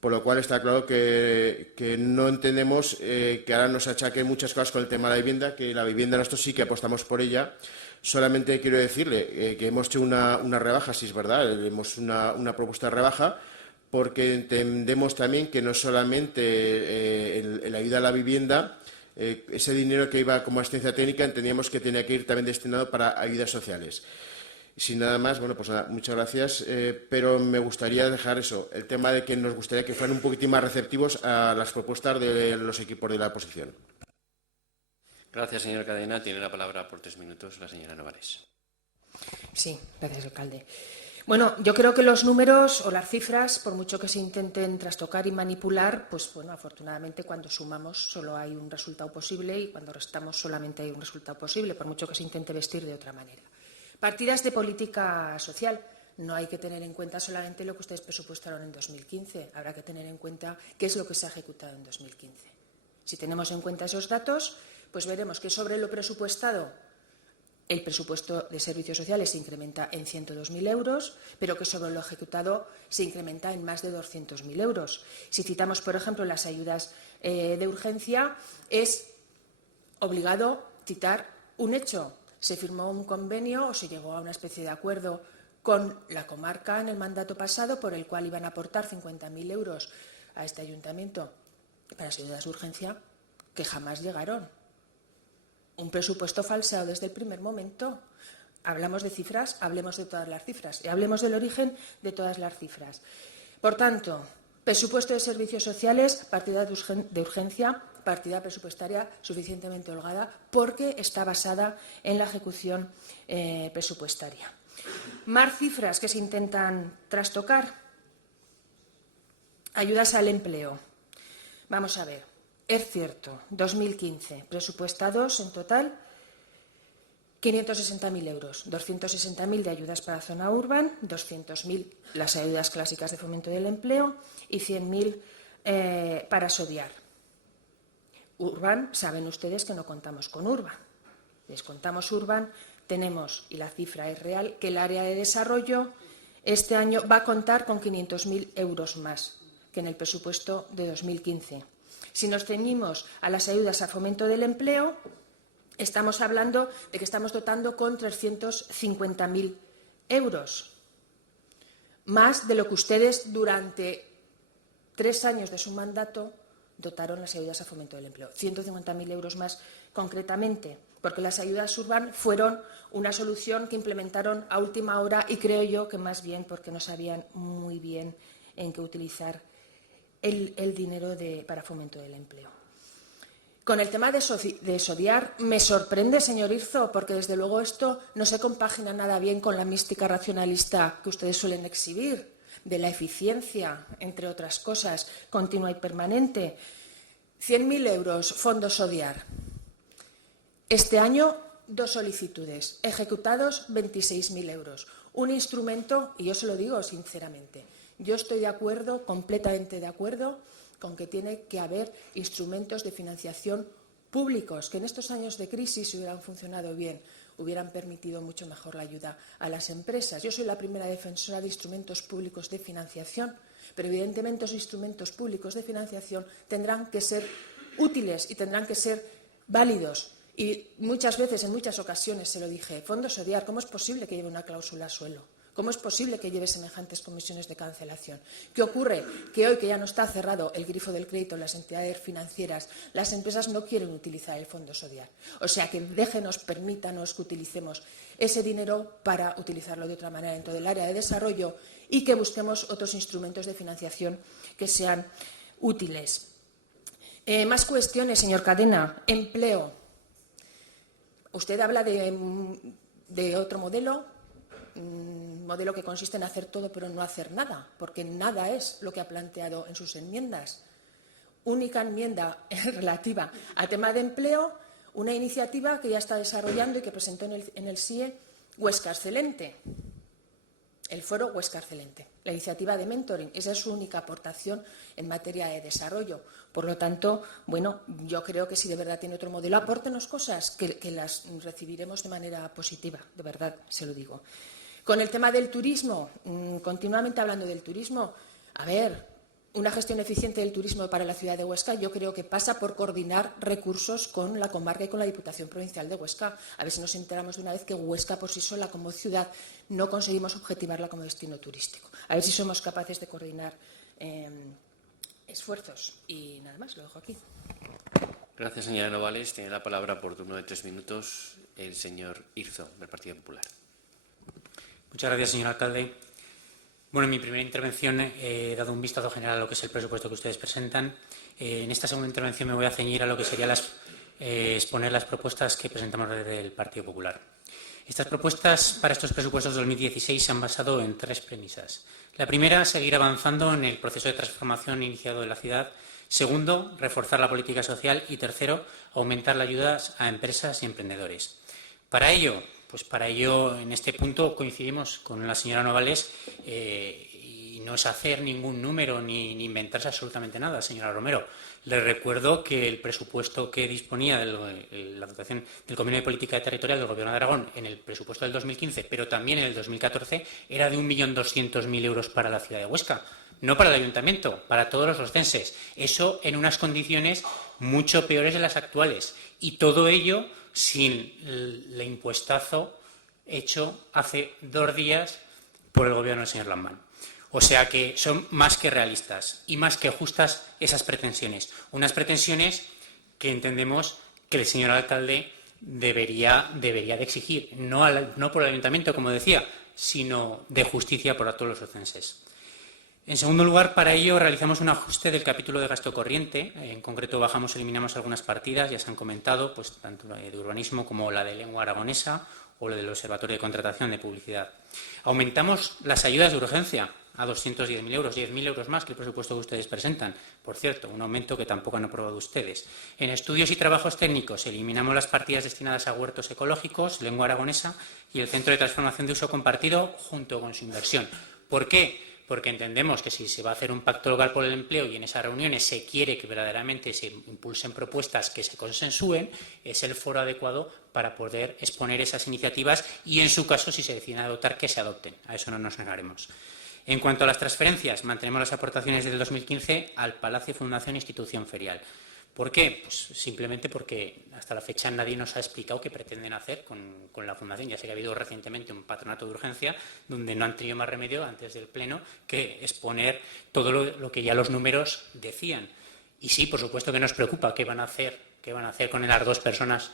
Por lo cual está claro que no entendemos que ahora nos achaquen muchas cosas con el tema de la vivienda, que la vivienda nosotros sí que apostamos por ella. Solamente quiero decirle que hemos hecho una rebaja, si es verdad, hemos una propuesta de rebaja, porque entendemos también que no solamente en la ayuda a la vivienda, ese dinero que iba como asistencia técnica, entendíamos que tenía que ir también destinado para ayudas sociales. Sin nada más, bueno, pues nada, muchas gracias, pero me gustaría dejar eso, el tema de que nos gustaría que fueran un poquitín más receptivos a las propuestas de los equipos de la oposición. Gracias, señor Cadena. Tiene la palabra por 3 minutos la señora Novares. Sí, gracias, alcalde. Bueno, yo creo que los números o las cifras, por mucho que se intenten trastocar y manipular, pues bueno, afortunadamente cuando sumamos solo hay un resultado posible y cuando restamos solamente hay un resultado posible, por mucho que se intente vestir de otra manera. Partidas de política social. No hay que tener en cuenta solamente lo que ustedes presupuestaron en 2015. Habrá que tener en cuenta qué es lo que se ha ejecutado en 2015. Si tenemos en cuenta esos datos, pues veremos que sobre lo presupuestado, el presupuesto de servicios sociales se incrementa en 102.000 euros, pero que sobre lo ejecutado se incrementa en más de 200.000 euros. Si citamos, por ejemplo, las ayudas de urgencia, es obligado citar un hecho. Se firmó un convenio o se llegó a una especie de acuerdo con la comarca en el mandato pasado por el cual iban a aportar 50.000 euros a este ayuntamiento para las ayudas de urgencia que jamás llegaron. Un presupuesto falseado desde el primer momento. Hablamos de cifras, hablemos de todas las cifras y hablemos del origen de todas las cifras. Por tanto, presupuesto de servicios sociales, partida de urgencia, partida presupuestaria suficientemente holgada porque está basada en la ejecución presupuestaria. Más cifras que se intentan trastocar. Ayudas al empleo. Vamos a ver, es cierto, 2015, presupuestados en total 560.000 euros, 260.000 de ayudas para zona urban, 200.000 las ayudas clásicas de fomento del empleo y 100.000 para Sodiar. Urban, saben ustedes que no contamos con Urban. Descontamos Urban, tenemos, y la cifra es real, que el área de desarrollo este año va a contar con 500.000 euros más que en el presupuesto de 2015. Si nos ceñimos a las ayudas a fomento del empleo, estamos hablando de que estamos dotando con 350.000 euros, más de lo que ustedes durante 3 años de su mandato dotaron las ayudas a fomento del empleo. 150.000 euros más concretamente, porque las ayudas Urban fueron una solución que implementaron a última hora y creo yo que más bien porque no sabían muy bien en qué utilizar el dinero para fomento del empleo. Con el tema de Sodiar me sorprende, señor Irzo, porque desde luego esto no se compagina nada bien con la mística racionalista que ustedes suelen exhibir, de la eficiencia, entre otras cosas, continua y permanente. 100.000 euros, fondo Sodiar. Este año, 2 solicitudes, ejecutados 26.000 euros. Un instrumento, y yo se lo digo sinceramente, yo estoy de acuerdo, completamente de acuerdo, con que tiene que haber instrumentos de financiación públicos que en estos años de crisis hubieran funcionado bien, hubieran permitido mucho mejor la ayuda a las empresas. Yo soy la primera defensora de instrumentos públicos de financiación, pero evidentemente esos instrumentos públicos de financiación tendrán que ser útiles y tendrán que ser válidos. Y muchas veces, en muchas ocasiones, se lo dije, Fondos ODIAR, ¿cómo es posible que lleve una cláusula suelo? ¿Cómo es posible que lleve semejantes comisiones de cancelación? ¿Qué ocurre? Que hoy que ya no está cerrado el grifo del crédito en las entidades financieras, las empresas no quieren utilizar el Fondo ODIAR. O sea que déjenos, permítanos que utilicemos ese dinero para utilizarlo de otra manera dentro del área de desarrollo y que busquemos otros instrumentos de financiación que sean útiles. Más cuestiones, señor Cadena. Empleo. Usted habla de otro modelo. Un modelo que consiste en hacer todo pero no hacer nada, porque nada es lo que ha planteado en sus enmiendas. Única enmienda relativa al tema de empleo, una iniciativa que ya está desarrollando y que presentó en el CIE Huesca Excelente, el foro Huesca Excelente, la iniciativa de mentoring. Esa es su única aportación en materia de desarrollo. Por lo tanto, bueno, yo creo que si de verdad tiene otro modelo, apórtenos cosas que las recibiremos de manera positiva, de verdad se lo digo. Con el tema del turismo, continuamente hablando del turismo, a ver, una gestión eficiente del turismo para la ciudad de Huesca yo creo que pasa por coordinar recursos con la comarca y con la Diputación Provincial de Huesca. A ver si nos enteramos de una vez que Huesca por sí sola como ciudad no conseguimos objetivarla como destino turístico. A ver si somos capaces de coordinar esfuerzos. Y nada más, lo dejo aquí. Gracias, señora Novales. Tiene la palabra por turno de 3 minutos el señor Irzo, del Partido Popular. Muchas gracias, señor alcalde. Bueno, en mi primera intervención he dado un vistazo general a lo que es el presupuesto que ustedes presentan. En esta segunda intervención me voy a ceñir a lo que sería exponer las propuestas que presentamos desde el Partido Popular. Estas propuestas para estos presupuestos de 2016 se han basado en 3 premisas. La primera, seguir avanzando en el proceso de transformación iniciado en la ciudad. Segundo, reforzar la política social. Y tercero, aumentar las ayudas a empresas y emprendedores. Para ello, en este punto coincidimos con la señora Novales y no es hacer ningún número ni inventarse absolutamente nada, señora Romero. Le recuerdo que el presupuesto que disponía la dotación del Convenio de Política Territorial del Gobierno de Aragón en el presupuesto del 2015, pero también en el 2014, era de 1.200.000 euros para la ciudad de Huesca. No para el ayuntamiento, para todos los oscenses. Eso en unas condiciones mucho peores de las actuales. Y todo ello sin el impuestazo hecho hace 2 días por el gobierno del señor Lambán. O sea que son más que realistas y más que justas esas pretensiones. Unas pretensiones que entendemos que el señor alcalde debería de exigir, no por el ayuntamiento, como decía, sino de justicia para todos los oscenses. En segundo lugar, para ello realizamos un ajuste del capítulo de gasto corriente. En concreto, eliminamos algunas partidas, ya se han comentado, pues tanto la de urbanismo como la de lengua aragonesa o la del Observatorio de Contratación de Publicidad. Aumentamos las ayudas de urgencia a 210.000 euros, 10.000 euros más que el presupuesto que ustedes presentan. Por cierto, un aumento que tampoco han aprobado ustedes. En estudios y trabajos técnicos eliminamos las partidas destinadas a huertos ecológicos, lengua aragonesa y el Centro de Transformación de Uso Compartido junto con su inversión. ¿Por qué? Porque entendemos que si se va a hacer un pacto local por el empleo y en esas reuniones se quiere que verdaderamente se impulsen propuestas que se consensúen, es el foro adecuado para poder exponer esas iniciativas y, en su caso, si se deciden adoptar, que se adopten. A eso no nos negaremos. En cuanto a las transferencias, mantenemos las aportaciones del 2015 al Palacio Fundación Institución Ferial. ¿Por qué? Pues simplemente porque hasta la fecha nadie nos ha explicado qué pretenden hacer con la Fundación. Ya sé que ha habido recientemente un patronato de urgencia donde no han tenido más remedio antes del Pleno que exponer todo lo que ya los números decían. Y sí, por supuesto que nos preocupa qué van a hacer con las 2 personas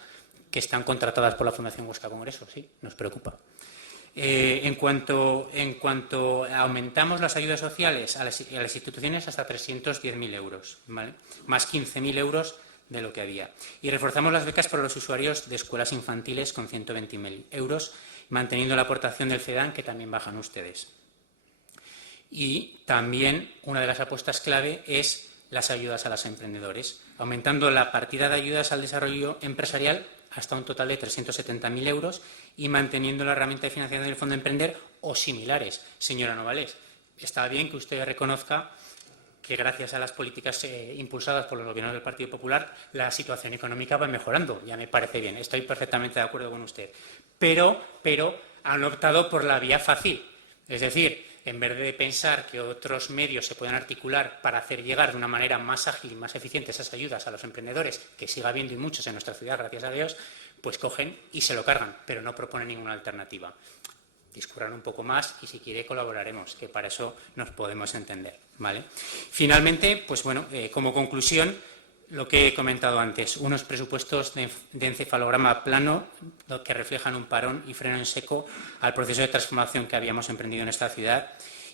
que están contratadas por la Fundación Huesca Congreso. Sí, nos preocupa. En cuanto aumentamos las ayudas sociales a las instituciones hasta 310.000 euros, ¿vale? Más 15.000 euros de lo que había. Y reforzamos las becas para los usuarios de escuelas infantiles con 120.000 euros, manteniendo la aportación del FEDAN, que también bajan ustedes. Y también una de las apuestas clave es las ayudas a los emprendedores, aumentando la partida de ayudas al desarrollo empresarial hasta un total de 370.000 euros y manteniendo la herramienta de financiación del Fondo Emprender o similares. Señora Novales, está bien que usted reconozca que gracias a las políticas impulsadas por los gobiernos del Partido Popular la situación económica va mejorando. Ya me parece bien, estoy perfectamente de acuerdo con usted. Pero han optado por la vía fácil. Es decir, en vez de pensar que otros medios se pueden articular para hacer llegar de una manera más ágil y más eficiente esas ayudas a los emprendedores, que siga habiendo y muchos en nuestra ciudad, gracias a Dios, pues cogen y se lo cargan, pero no proponen ninguna alternativa. Discurran un poco más y si quiere colaboraremos, que para eso nos podemos entender, ¿vale? Finalmente, pues bueno, como conclusión, lo que he comentado antes, unos presupuestos de encefalograma plano que reflejan un parón y freno en seco al proceso de transformación que habíamos emprendido en esta ciudad,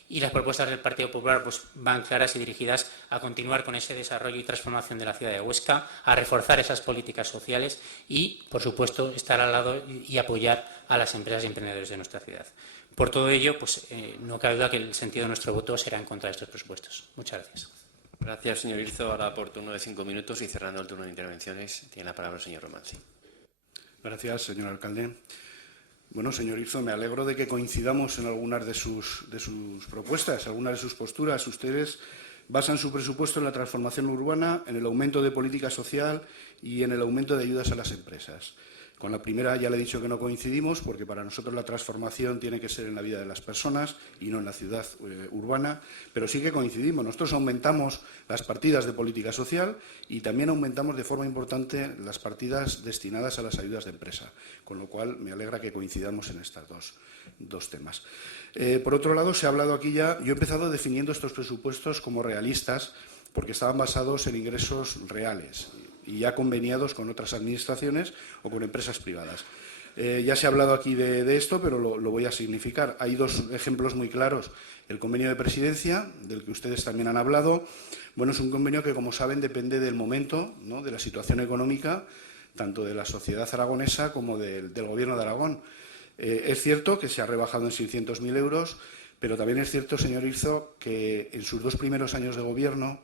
y las propuestas del Partido Popular pues, van claras y dirigidas a continuar con ese desarrollo y transformación de la ciudad de Huesca, a reforzar esas políticas sociales y, por supuesto, estar al lado y apoyar a las empresas y emprendedores de nuestra ciudad. Por todo ello, pues, no cabe duda que el sentido de nuestro voto será en contra de estos presupuestos. Muchas gracias. Gracias, señor Irzo. Ahora, por turno de 5 minutos y cerrando el turno de intervenciones, tiene la palabra el señor Romanzi. Gracias, señor alcalde. Bueno, señor Irzo, me alegro de que coincidamos en algunas de sus propuestas, algunas de sus posturas. Ustedes basan su presupuesto en la transformación urbana, en el aumento de política social y en el aumento de ayudas a las empresas. Con la primera ya le he dicho que no coincidimos porque para nosotros la transformación tiene que ser en la vida de las personas y no en la ciudad urbana, pero sí que coincidimos. Nosotros aumentamos las partidas de política social y también aumentamos de forma importante las partidas destinadas a las ayudas de empresa, con lo cual me alegra que coincidamos en estos dos temas. Por otro lado, se ha hablado aquí ya, yo he empezado definiendo estos presupuestos como realistas porque estaban basados en ingresos reales y ya conveniados con otras administraciones o con empresas privadas. Ya se ha hablado aquí de esto, pero lo voy a significar. Hay dos ejemplos muy claros. El convenio de presidencia, del que ustedes también han hablado, bueno, es un convenio que, como saben, depende del momento, ¿no?, de la situación económica, tanto de la sociedad aragonesa como del Gobierno de Aragón. Es cierto que se ha rebajado en 600.000 euros, pero también es cierto, señor Irzo, que en sus 2 primeros años de gobierno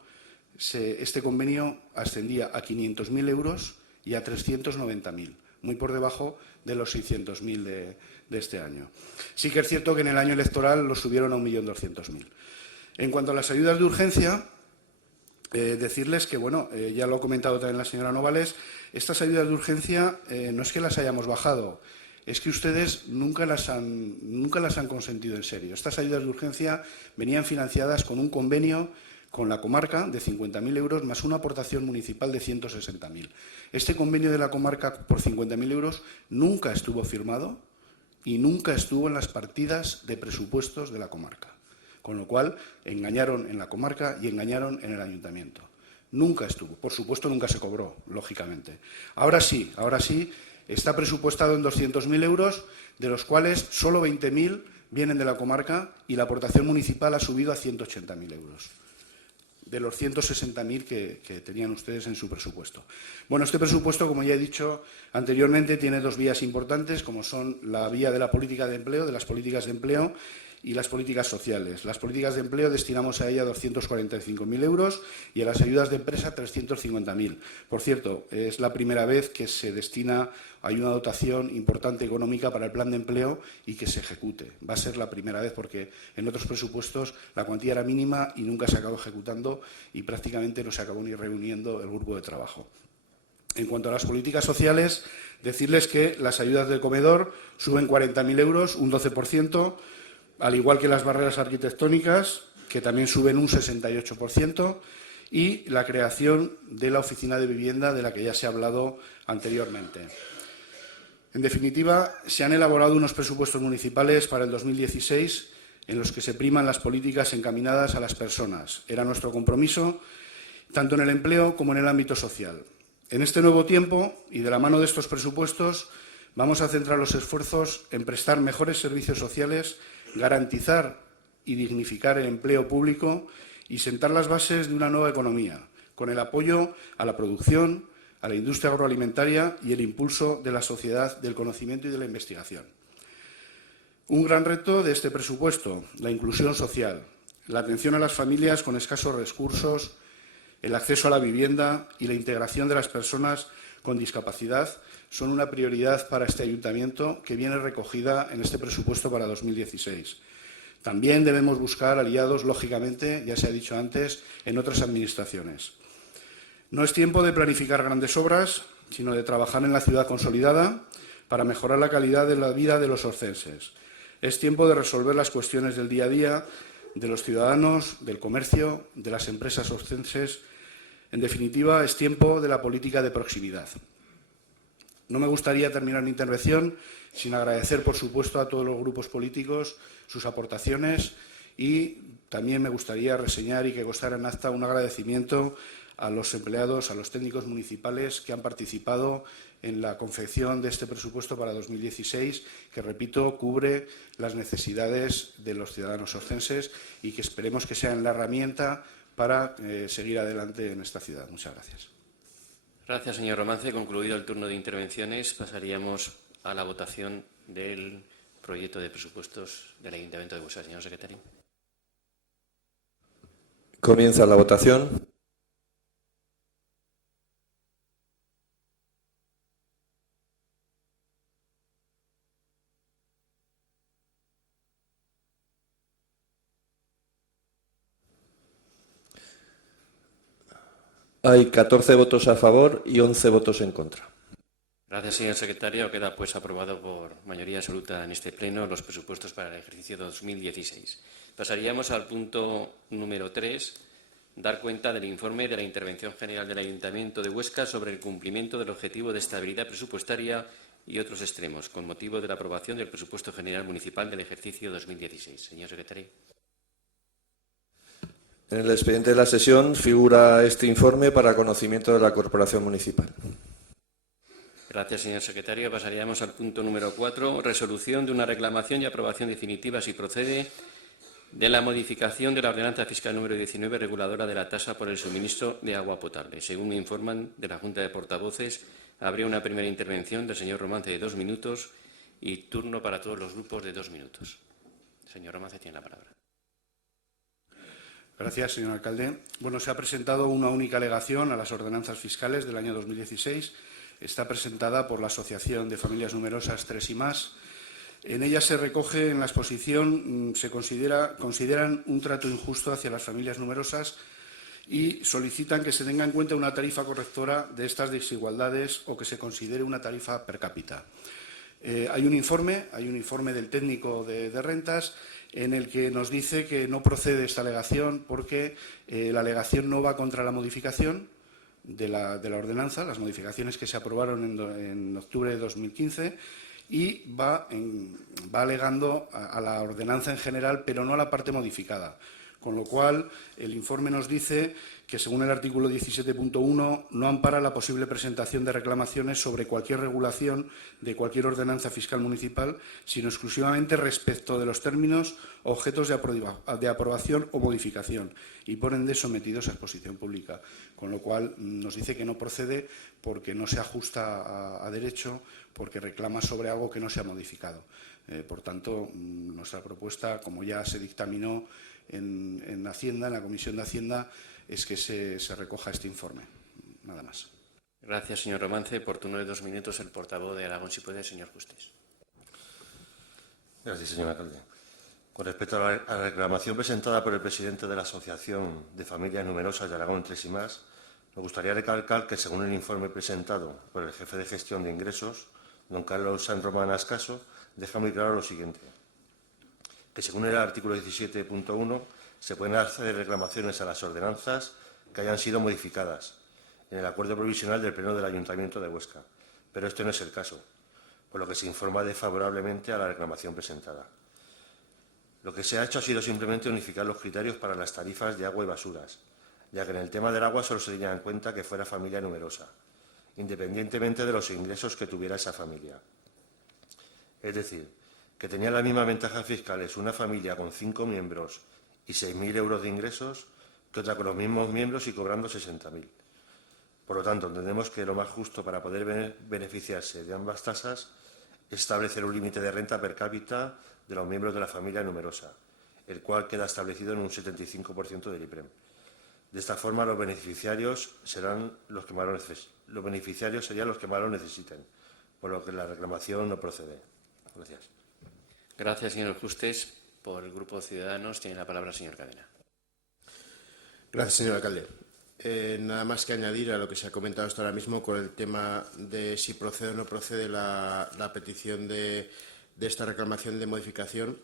este convenio ascendía a 500.000 euros y a 390.000, muy por debajo de los 600.000 de este año. Sí que es cierto que en el año electoral lo subieron a 1.200.000. En cuanto a las ayudas de urgencia, decirles que, bueno, ya lo ha comentado también la señora Novales, estas ayudas de urgencia no es que las hayamos bajado, es que ustedes nunca las han consentido en serio. Estas ayudas de urgencia venían financiadas con un convenio con la comarca de 50.000 euros más una aportación municipal de 160.000. Este convenio de la comarca por 50.000 euros nunca estuvo firmado y nunca estuvo en las partidas de presupuestos de la comarca, con lo cual engañaron en la comarca y engañaron en el ayuntamiento. Nunca estuvo, por supuesto nunca se cobró, lógicamente. Ahora sí, está presupuestado en 200.000 euros, de los cuales solo 20.000 vienen de la comarca y la aportación municipal ha subido a 180.000 euros. De los 160.000 que tenían ustedes en su presupuesto. Bueno, este presupuesto, como ya he dicho anteriormente, tiene dos vías importantes, como son la vía de la política de empleo, de las políticas de empleo y las políticas sociales. Las políticas de empleo destinamos a ella 245.000 euros y a las ayudas de empresa 350.000. Por cierto, es la primera vez que se destina, hay una dotación importante económica para el plan de empleo y que se ejecute. Va a ser la primera vez porque en otros presupuestos la cuantía era mínima y nunca se acabó ejecutando y prácticamente no se acabó ni reuniendo el grupo de trabajo. En cuanto a las políticas sociales, decirles que las ayudas del comedor suben 40.000 euros, un 12%, al igual que las barreras arquitectónicas, que también suben un 68%, y la creación de la oficina de vivienda de la que ya se ha hablado anteriormente. En definitiva, se han elaborado unos presupuestos municipales para el 2016 en los que se priman las políticas encaminadas a las personas. Era nuestro compromiso, tanto en el empleo como en el ámbito social. En este nuevo tiempo, y de la mano de estos presupuestos, vamos a centrar los esfuerzos en prestar mejores servicios sociales, garantizar y dignificar el empleo público y sentar las bases de una nueva economía, con el apoyo a la producción, a la industria agroalimentaria y el impulso de la sociedad del conocimiento y de la investigación. Un gran reto de este presupuesto, la inclusión social, la atención a las familias con escasos recursos, el acceso a la vivienda y la integración de las personas con discapacidad son una prioridad para este ayuntamiento que viene recogida en este presupuesto para 2016. También debemos buscar aliados, lógicamente, ya se ha dicho antes, en otras administraciones. No es tiempo de planificar grandes obras, sino de trabajar en la ciudad consolidada para mejorar la calidad de la vida de los orcenses. Es tiempo de resolver las cuestiones del día a día de los ciudadanos, del comercio, de las empresas orcenses. En definitiva, es tiempo de la política de proximidad. No me gustaría terminar mi intervención sin agradecer, por supuesto, a todos los grupos políticos sus aportaciones y también me gustaría reseñar y que constara en acta un agradecimiento a los empleados, a los técnicos municipales que han participado en la confección de este presupuesto para 2016, que, repito, cubre las necesidades de los ciudadanos orcenses y que esperemos que sean la herramienta para seguir adelante en esta ciudad. Muchas gracias. Gracias, señor Romance. Concluido el turno de intervenciones, pasaríamos a la votación del proyecto de presupuestos del Ayuntamiento de Huesca. Señor secretario. Comienza la votación. Hay 14 votos a favor y 11 votos en contra. Gracias, señor secretario. Queda pues aprobado por mayoría absoluta en este pleno los presupuestos para el ejercicio 2016. Pasaríamos al punto número 3, dar cuenta del informe de la Intervención General del Ayuntamiento de Huesca sobre el cumplimiento del objetivo de estabilidad presupuestaria y otros extremos, con motivo de la aprobación del presupuesto general municipal del ejercicio 2016. Señor secretario. En el expediente de la sesión figura este informe para conocimiento de la Corporación Municipal. Gracias, señor secretario. Pasaríamos al punto número 4, resolución de una reclamación y aprobación definitiva, si procede, de la modificación de la ordenanza fiscal número 19, reguladora de la tasa por el suministro de agua potable. Según me informan de la Junta de Portavoces, habría una primera intervención del señor Romance de 2 minutos y turno para todos los grupos de 2 minutos. Señor Romance, tiene la palabra. Gracias, señor alcalde. Bueno, se ha presentado una única alegación a las ordenanzas fiscales del año 2016. Está presentada por la Asociación de Familias Numerosas 3 y más. En ella se recoge, en la exposición, consideran un trato injusto hacia las familias numerosas y solicitan que se tenga en cuenta una tarifa correctora de estas desigualdades o que se considere una tarifa per cápita. Hay un informe del técnico de rentas en el que nos dice que no procede esta alegación porque la alegación no va contra la modificación de la ordenanza, las modificaciones que se aprobaron en octubre de 2015, y va alegando a la ordenanza en general, pero no a la parte modificada. Con lo cual, el informe nos dice que, según el artículo 17.1, no ampara la posible presentación de reclamaciones sobre cualquier regulación de cualquier ordenanza fiscal municipal, sino exclusivamente respecto de los términos objetos de aprobación o modificación y, por ende, sometidos a exposición pública. Con lo cual, nos dice que no procede porque no se ajusta a derecho, porque reclama sobre algo que no se ha modificado. Por tanto, nuestra propuesta, como ya se dictaminó en Hacienda, en la Comisión de Hacienda, es que se recoja este informe. Nada más. Gracias, señor Romance. Por turno de 2 minutos, el portavoz de Aragón, si puede, señor Justés. Gracias, señor alcalde. Con respecto a la reclamación presentada por el presidente de la Asociación de Familias Numerosas de Aragón 3 y más, me gustaría recalcar que, según el informe presentado por el jefe de gestión de ingresos, don Carlos San Román Ascaso, deja muy claro lo siguiente: que, según el artículo 17.1, se pueden hacer reclamaciones a las ordenanzas que hayan sido modificadas en el acuerdo provisional del Pleno del Ayuntamiento de Huesca, pero este no es el caso, por lo que se informa desfavorablemente a la reclamación presentada. Lo que se ha hecho ha sido simplemente unificar los criterios para las tarifas de agua y basuras, ya que en el tema del agua solo se tenía en cuenta que fuera familia numerosa, independientemente de los ingresos que tuviera esa familia. Es decir, que tenía las mismas ventajas fiscales una familia con 5 miembros y 6.000 euros de ingresos que otra con los mismos miembros y cobrando 60.000. Por lo tanto, entendemos que lo más justo para poder beneficiarse de ambas tasas es establecer un límite de renta per cápita de los miembros de la familia numerosa, el cual queda establecido en un 75% del IPREM. De esta forma, los beneficiarios serían los que más lo necesiten, por lo que la reclamación no procede. Gracias. Gracias, señor Justés. Por el Grupo Ciudadanos tiene la palabra el señor Cadena. Gracias, señor alcalde. Nada más que añadir a lo que se ha comentado hasta ahora mismo con el tema de si procede o no procede la petición de esta reclamación de modificación.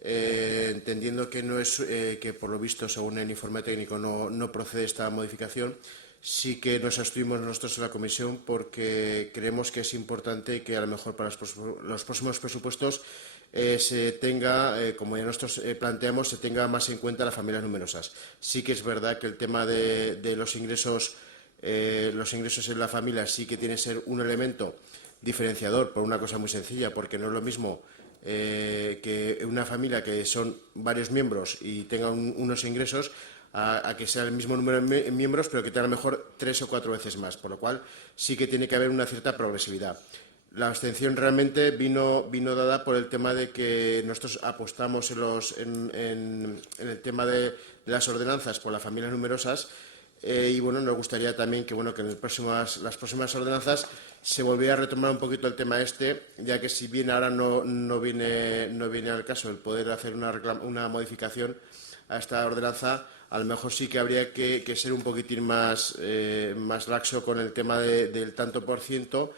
Entendiendo que no es que por lo visto, según el informe técnico, no procede esta modificación, sí que nos abstuvimos nosotros en la comisión porque creemos que es importante que a lo mejor para los próximos presupuestos se tenga, como ya nosotros planteamos, se tenga más en cuenta las familias numerosas. Sí que es verdad que el tema de los ingresos en la familia sí que tiene que ser un elemento diferenciador por una cosa muy sencilla, porque no es lo mismo que una familia que son varios miembros y tenga unos ingresos a que sea el mismo número de miembros, pero que tenga a lo mejor 3 o 4 veces más, por lo cual sí que tiene que haber una cierta progresividad. La abstención realmente vino dada por el tema de que nosotros apostamos en el tema de las ordenanzas por las familias numerosas y bueno, nos gustaría también que en las próximas ordenanzas se volviera a retomar un poquito el tema ya que si bien ahora no viene al caso el poder hacer una modificación a esta ordenanza, a lo mejor sí que habría que ser un poquitín más laxo con el tema del tanto por ciento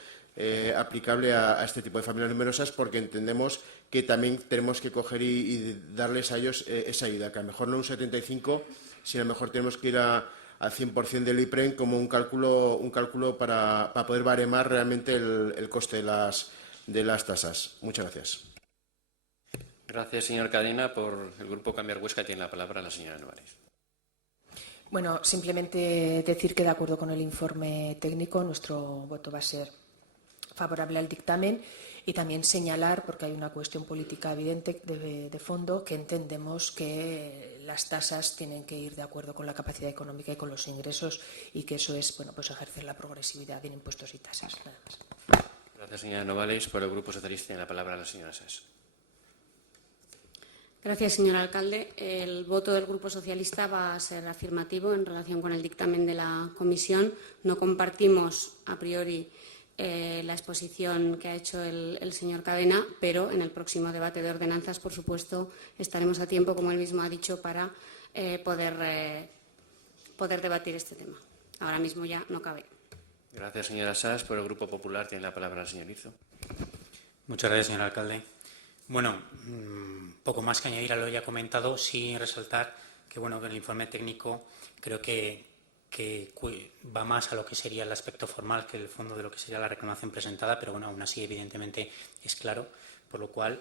aplicable a este tipo de familias numerosas, porque entendemos que también tenemos que coger y darles a ellos esa ayuda, que a lo mejor no un 75, sino a lo mejor tenemos que ir al 100% del IPREN como un cálculo para poder baremar realmente el coste de las tasas. Muchas gracias. Gracias, señor Cadena. Por el Grupo Cambiar Huesca tiene la palabra la señora Novales. Bueno, simplemente decir que de acuerdo con el informe técnico nuestro voto va a ser favorable al dictamen y también señalar, porque hay una cuestión política evidente de fondo, que entendemos que las tasas tienen que ir de acuerdo con la capacidad económica y con los ingresos y que eso es pues ejercer la progresividad en impuestos y tasas. Nada más. Gracias, señora Novales. Por el Grupo Socialista tiene la palabra la señora Sas. Gracias, señor alcalde. El voto del Grupo Socialista va a ser afirmativo en relación con el dictamen de la comisión. No compartimos a priori la exposición que ha hecho el señor Cadena, pero en el próximo debate de ordenanzas, por supuesto, estaremos a tiempo, como él mismo ha dicho, para poder debatir este tema. Ahora mismo ya no cabe. Gracias, señora Sas. Por el Grupo Popular tiene la palabra el señor Izzo. Muchas gracias, señor alcalde. Bueno, poco más que añadir a lo ya comentado, sí resaltar que que el informe técnico creo que va más a lo que sería el aspecto formal que el fondo de lo que sería la reclamación presentada, pero aún así evidentemente es claro, por lo cual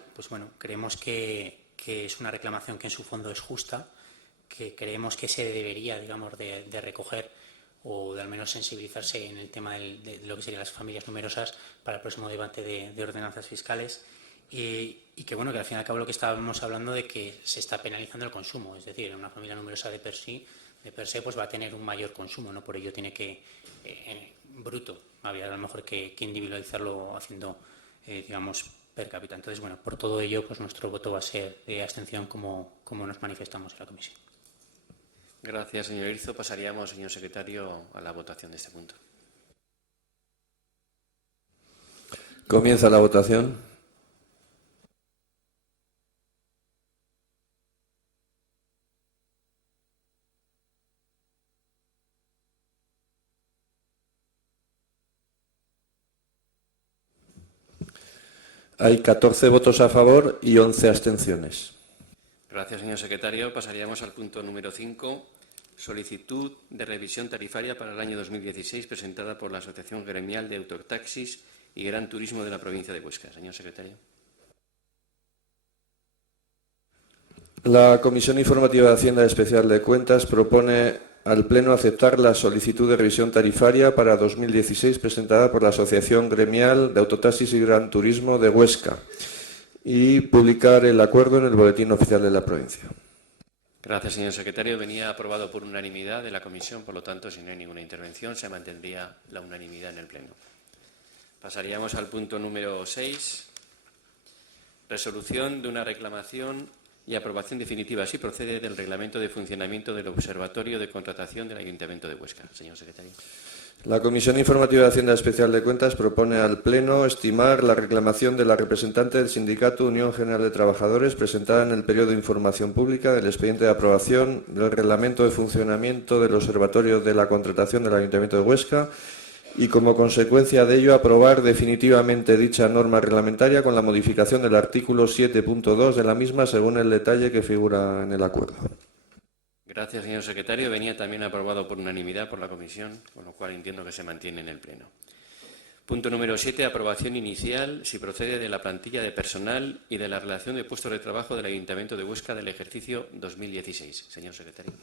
creemos que es una reclamación que en su fondo es justa, que creemos que se debería, de recoger o de al menos sensibilizarse en el tema de lo que serían las familias numerosas para el próximo debate de ordenanzas fiscales. Y que al fin y al cabo lo que estábamos hablando de que se está penalizando el consumo, es decir, una familia numerosa de per se pues va a tener un mayor consumo, no por ello tiene que bruto, habría a lo mejor que individualizarlo haciendo per cápita. Entonces, por todo ello pues nuestro voto va a ser de abstención como nos manifestamos en la comisión. Gracias, señor Irzo. Pasaríamos, señor secretario, a la votación de este punto. Comienza la votación. Hay 14 votos a favor y 11 abstenciones. Gracias, señor secretario. Pasaríamos al punto número 5, solicitud de revisión tarifaria para el año 2016 presentada por la Asociación Gremial de Autotaxis y Gran Turismo de la provincia de Huesca. Señor secretario. La Comisión Informativa de Hacienda Especial de Cuentas propone al Pleno aceptar la solicitud de revisión tarifaria para 2016 presentada por la Asociación Gremial de Autotaxis y Gran Turismo de Huesca y publicar el acuerdo en el Boletín Oficial de la provincia. Gracias, señor secretario. Venía aprobado por unanimidad de la comisión, por lo tanto, si no hay ninguna intervención, se mantendría la unanimidad en el Pleno. Pasaríamos al punto número 6, resolución de una reclamación y aprobación definitiva, si procede, del Reglamento de Funcionamiento del Observatorio de Contratación del Ayuntamiento de Huesca. Señor secretario. La Comisión Informativa de Hacienda Especial de Cuentas propone al Pleno estimar la reclamación de la representante del Sindicato Unión General de Trabajadores presentada en el periodo de información pública del expediente de aprobación del Reglamento de Funcionamiento del Observatorio de la Contratación del Ayuntamiento de Huesca y, como consecuencia de ello, aprobar definitivamente dicha norma reglamentaria con la modificación del artículo 7.2 de la misma según el detalle que figura en el acuerdo. Gracias, señor secretario. Venía también aprobado por unanimidad por la comisión, con lo cual entiendo que se mantiene en el Pleno. Punto número 7. Aprobación inicial, si procede, de la plantilla de personal y de la relación de puestos de trabajo del Ayuntamiento de Huesca del ejercicio 2016. Señor secretario.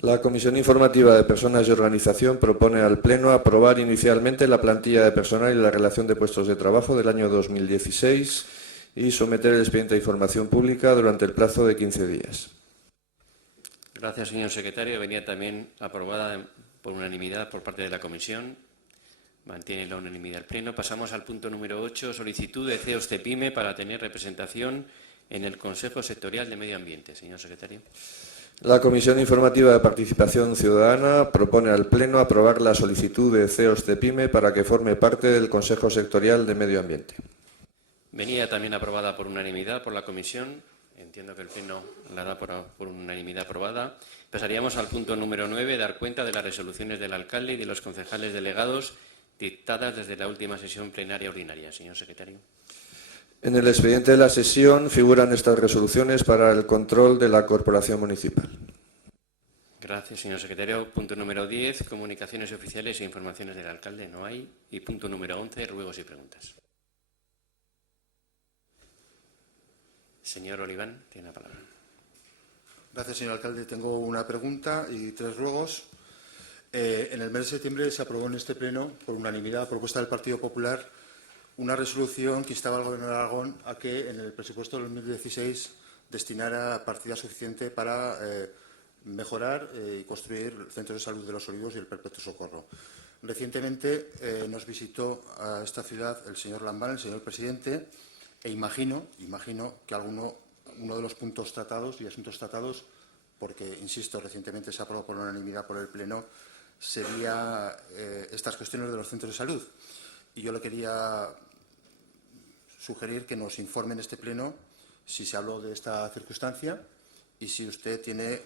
La Comisión Informativa de Personas y Organización propone al Pleno aprobar inicialmente la plantilla de personal y la relación de puestos de trabajo del año 2016 y someter el expediente a información pública durante el plazo de 15 días. Gracias, señor secretario. Venía también aprobada por unanimidad por parte de la comisión. Mantiene la unanimidad el Pleno. Pasamos al punto número 8, solicitud de CEOs CEPIME para tener representación en el Consejo Sectorial de Medio Ambiente. Señor secretario. La Comisión Informativa de Participación Ciudadana propone al Pleno aprobar la solicitud de CEOs CEPIME para que forme parte del Consejo Sectorial de Medio Ambiente. Venía también aprobada por unanimidad por la comisión. Entiendo que el Pleno la da por unanimidad aprobada. Pasaríamos al punto número 9, dar cuenta de las resoluciones del alcalde y de los concejales delegados dictadas desde la última sesión plenaria ordinaria. Señor secretario. En el expediente de la sesión figuran estas resoluciones para el control de la Corporación Municipal. Gracias, señor secretario. Punto número 10, comunicaciones oficiales e informaciones del alcalde. No hay. Y punto número 11, ruegos y preguntas. Señor Oliván, tiene la palabra. Gracias, señor alcalde. Tengo una pregunta y 3 ruegos. En el mes de septiembre se aprobó en este pleno, por unanimidad, a propuesta del Partido Popular, una resolución que instaba al Gobierno de Aragón a que en el presupuesto del 2016 destinara partida suficiente para mejorar y construir el Centro de Salud de los Olivos y el Perpetuo Socorro. Recientemente nos visitó a esta ciudad el señor Lambán, el señor presidente, e imagino que uno de los puntos tratados y asuntos tratados, porque, insisto, recientemente se aprobó por unanimidad por el Pleno, sería estas cuestiones de los centros de salud. Y yo le quería sugerir que nos informe en este Pleno si se habló de esta circunstancia y si usted tiene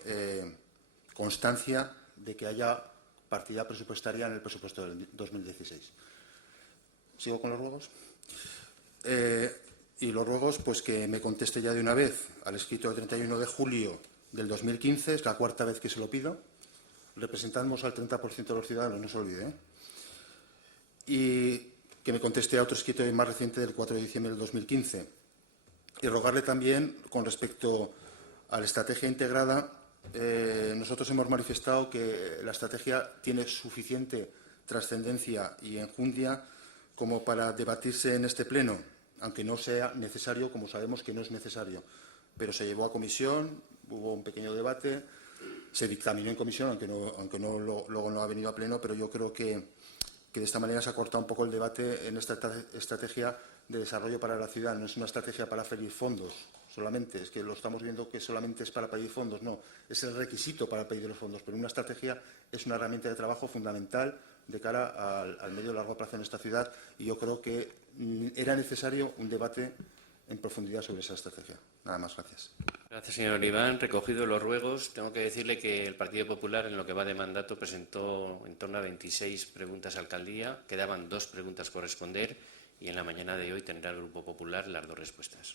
constancia de que haya partida presupuestaria en el presupuesto del 2016. ¿Sigo con los ruegos? Y los ruegos, pues que me conteste ya de una vez al escrito del 31 de julio del 2015, es la 4ª vez que se lo pido. Representamos al 30% de los ciudadanos, no se olvide, ¿eh? Y que me conteste a otro escrito más reciente del 4 de diciembre del 2015. Y rogarle también, con respecto a la estrategia integrada, nosotros hemos manifestado que la estrategia tiene suficiente trascendencia y enjundia como para debatirse en este Pleno, aunque no sea necesario, como sabemos que no es necesario. Pero se llevó a comisión, hubo un pequeño debate, se dictaminó en comisión, aunque luego no ha venido a Pleno, pero yo creo que de esta manera se ha cortado un poco el debate en esta estrategia de desarrollo para la ciudad. No es una estrategia para pedir fondos solamente, es que lo estamos viendo que solamente es para pedir fondos, no, es el requisito para pedir los fondos, pero una estrategia es una herramienta de trabajo fundamental de cara al medio y largo plazo en esta ciudad, y yo creo que era necesario un debate en profundidad sobre esa estrategia. Nada más, gracias. Gracias, señor Oliván. Recogido los ruegos, tengo que decirle que el Partido Popular, en lo que va de mandato, presentó en torno a 26 preguntas a alcaldía. Quedaban 2 preguntas por responder y en la mañana de hoy tendrá el Grupo Popular las 2 respuestas.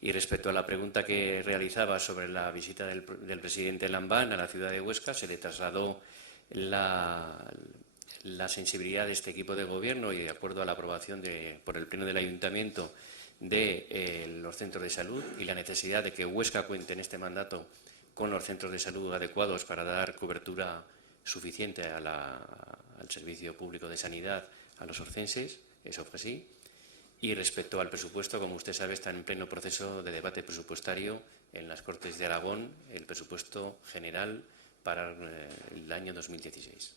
Y respecto a la pregunta que realizaba sobre la visita del presidente Lambán a la ciudad de Huesca, se le trasladó la sensibilidad de este equipo de gobierno y de acuerdo a la aprobación por el Pleno del Ayuntamiento de los centros de salud y la necesidad de que Huesca cuente en este mandato con los centros de salud adecuados para dar cobertura suficiente al servicio público de sanidad a los orcenses, eso fue así. Y respecto al presupuesto, como usted sabe, está en pleno proceso de debate presupuestario en las Cortes de Aragón el presupuesto general para el año 2016.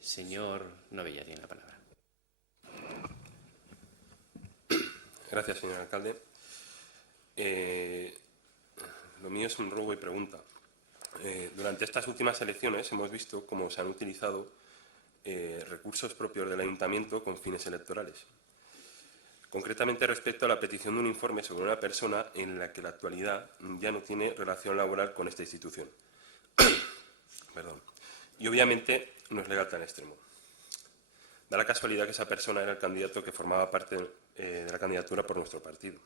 Señor Novella, tiene la palabra. Gracias, señor alcalde. Lo mío es un ruego y pregunta. Durante estas últimas elecciones hemos visto cómo se han utilizado recursos propios del Ayuntamiento con fines electorales. Concretamente respecto a la petición de un informe sobre una persona en la que en la actualidad ya no tiene relación laboral con esta institución. Perdón. Y obviamente no es legal tan extremo. Da la casualidad que esa persona era el candidato que formaba parte de la candidatura por nuestro partido.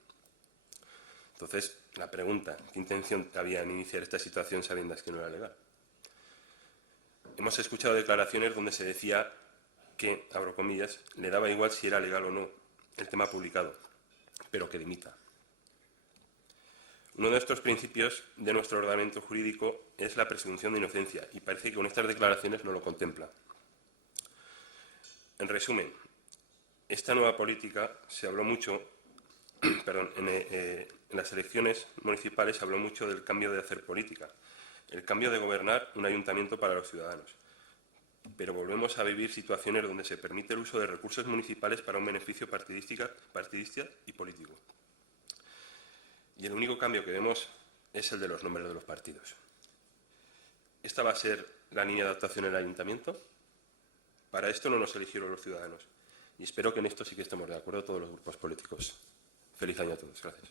Entonces, la pregunta, ¿qué intención había en iniciar esta situación sabiendo que no era legal? Hemos escuchado declaraciones donde se decía que, abro comillas, le daba igual si era legal o no el tema publicado, pero que dimita. Uno de estos principios de nuestro ordenamiento jurídico es la presunción de inocencia y parece que con estas declaraciones no lo contempla. En resumen, esta nueva política se habló mucho, en las elecciones municipales se habló mucho del cambio de hacer política, el cambio de gobernar un ayuntamiento para los ciudadanos. Pero volvemos a vivir situaciones donde se permite el uso de recursos municipales para un beneficio partidista y político. Y el único cambio que vemos es el de los nombres de los partidos. ¿Esta va a ser la línea de actuación en el ayuntamiento? Para esto no nos eligieron los ciudadanos. Y espero que en esto sí que estemos de acuerdo todos los grupos políticos. Feliz año a todos. Gracias.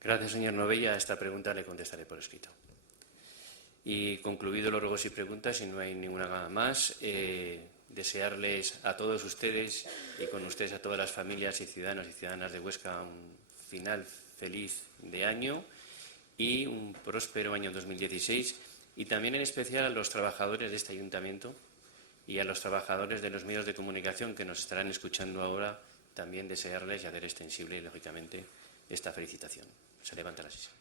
Gracias, señor Novella. A esta pregunta le contestaré por escrito. Y concluido los ruegos y preguntas, si no hay ninguna más, desearles a todos ustedes y con ustedes a todas las familias y ciudadanos y ciudadanas de Huesca un final feliz de año y un próspero año 2016, y también en especial a los trabajadores de este ayuntamiento y a los trabajadores de los medios de comunicación que nos estarán escuchando ahora, también desearles y hacer extensible, lógicamente, esta felicitación. Se levanta la sesión.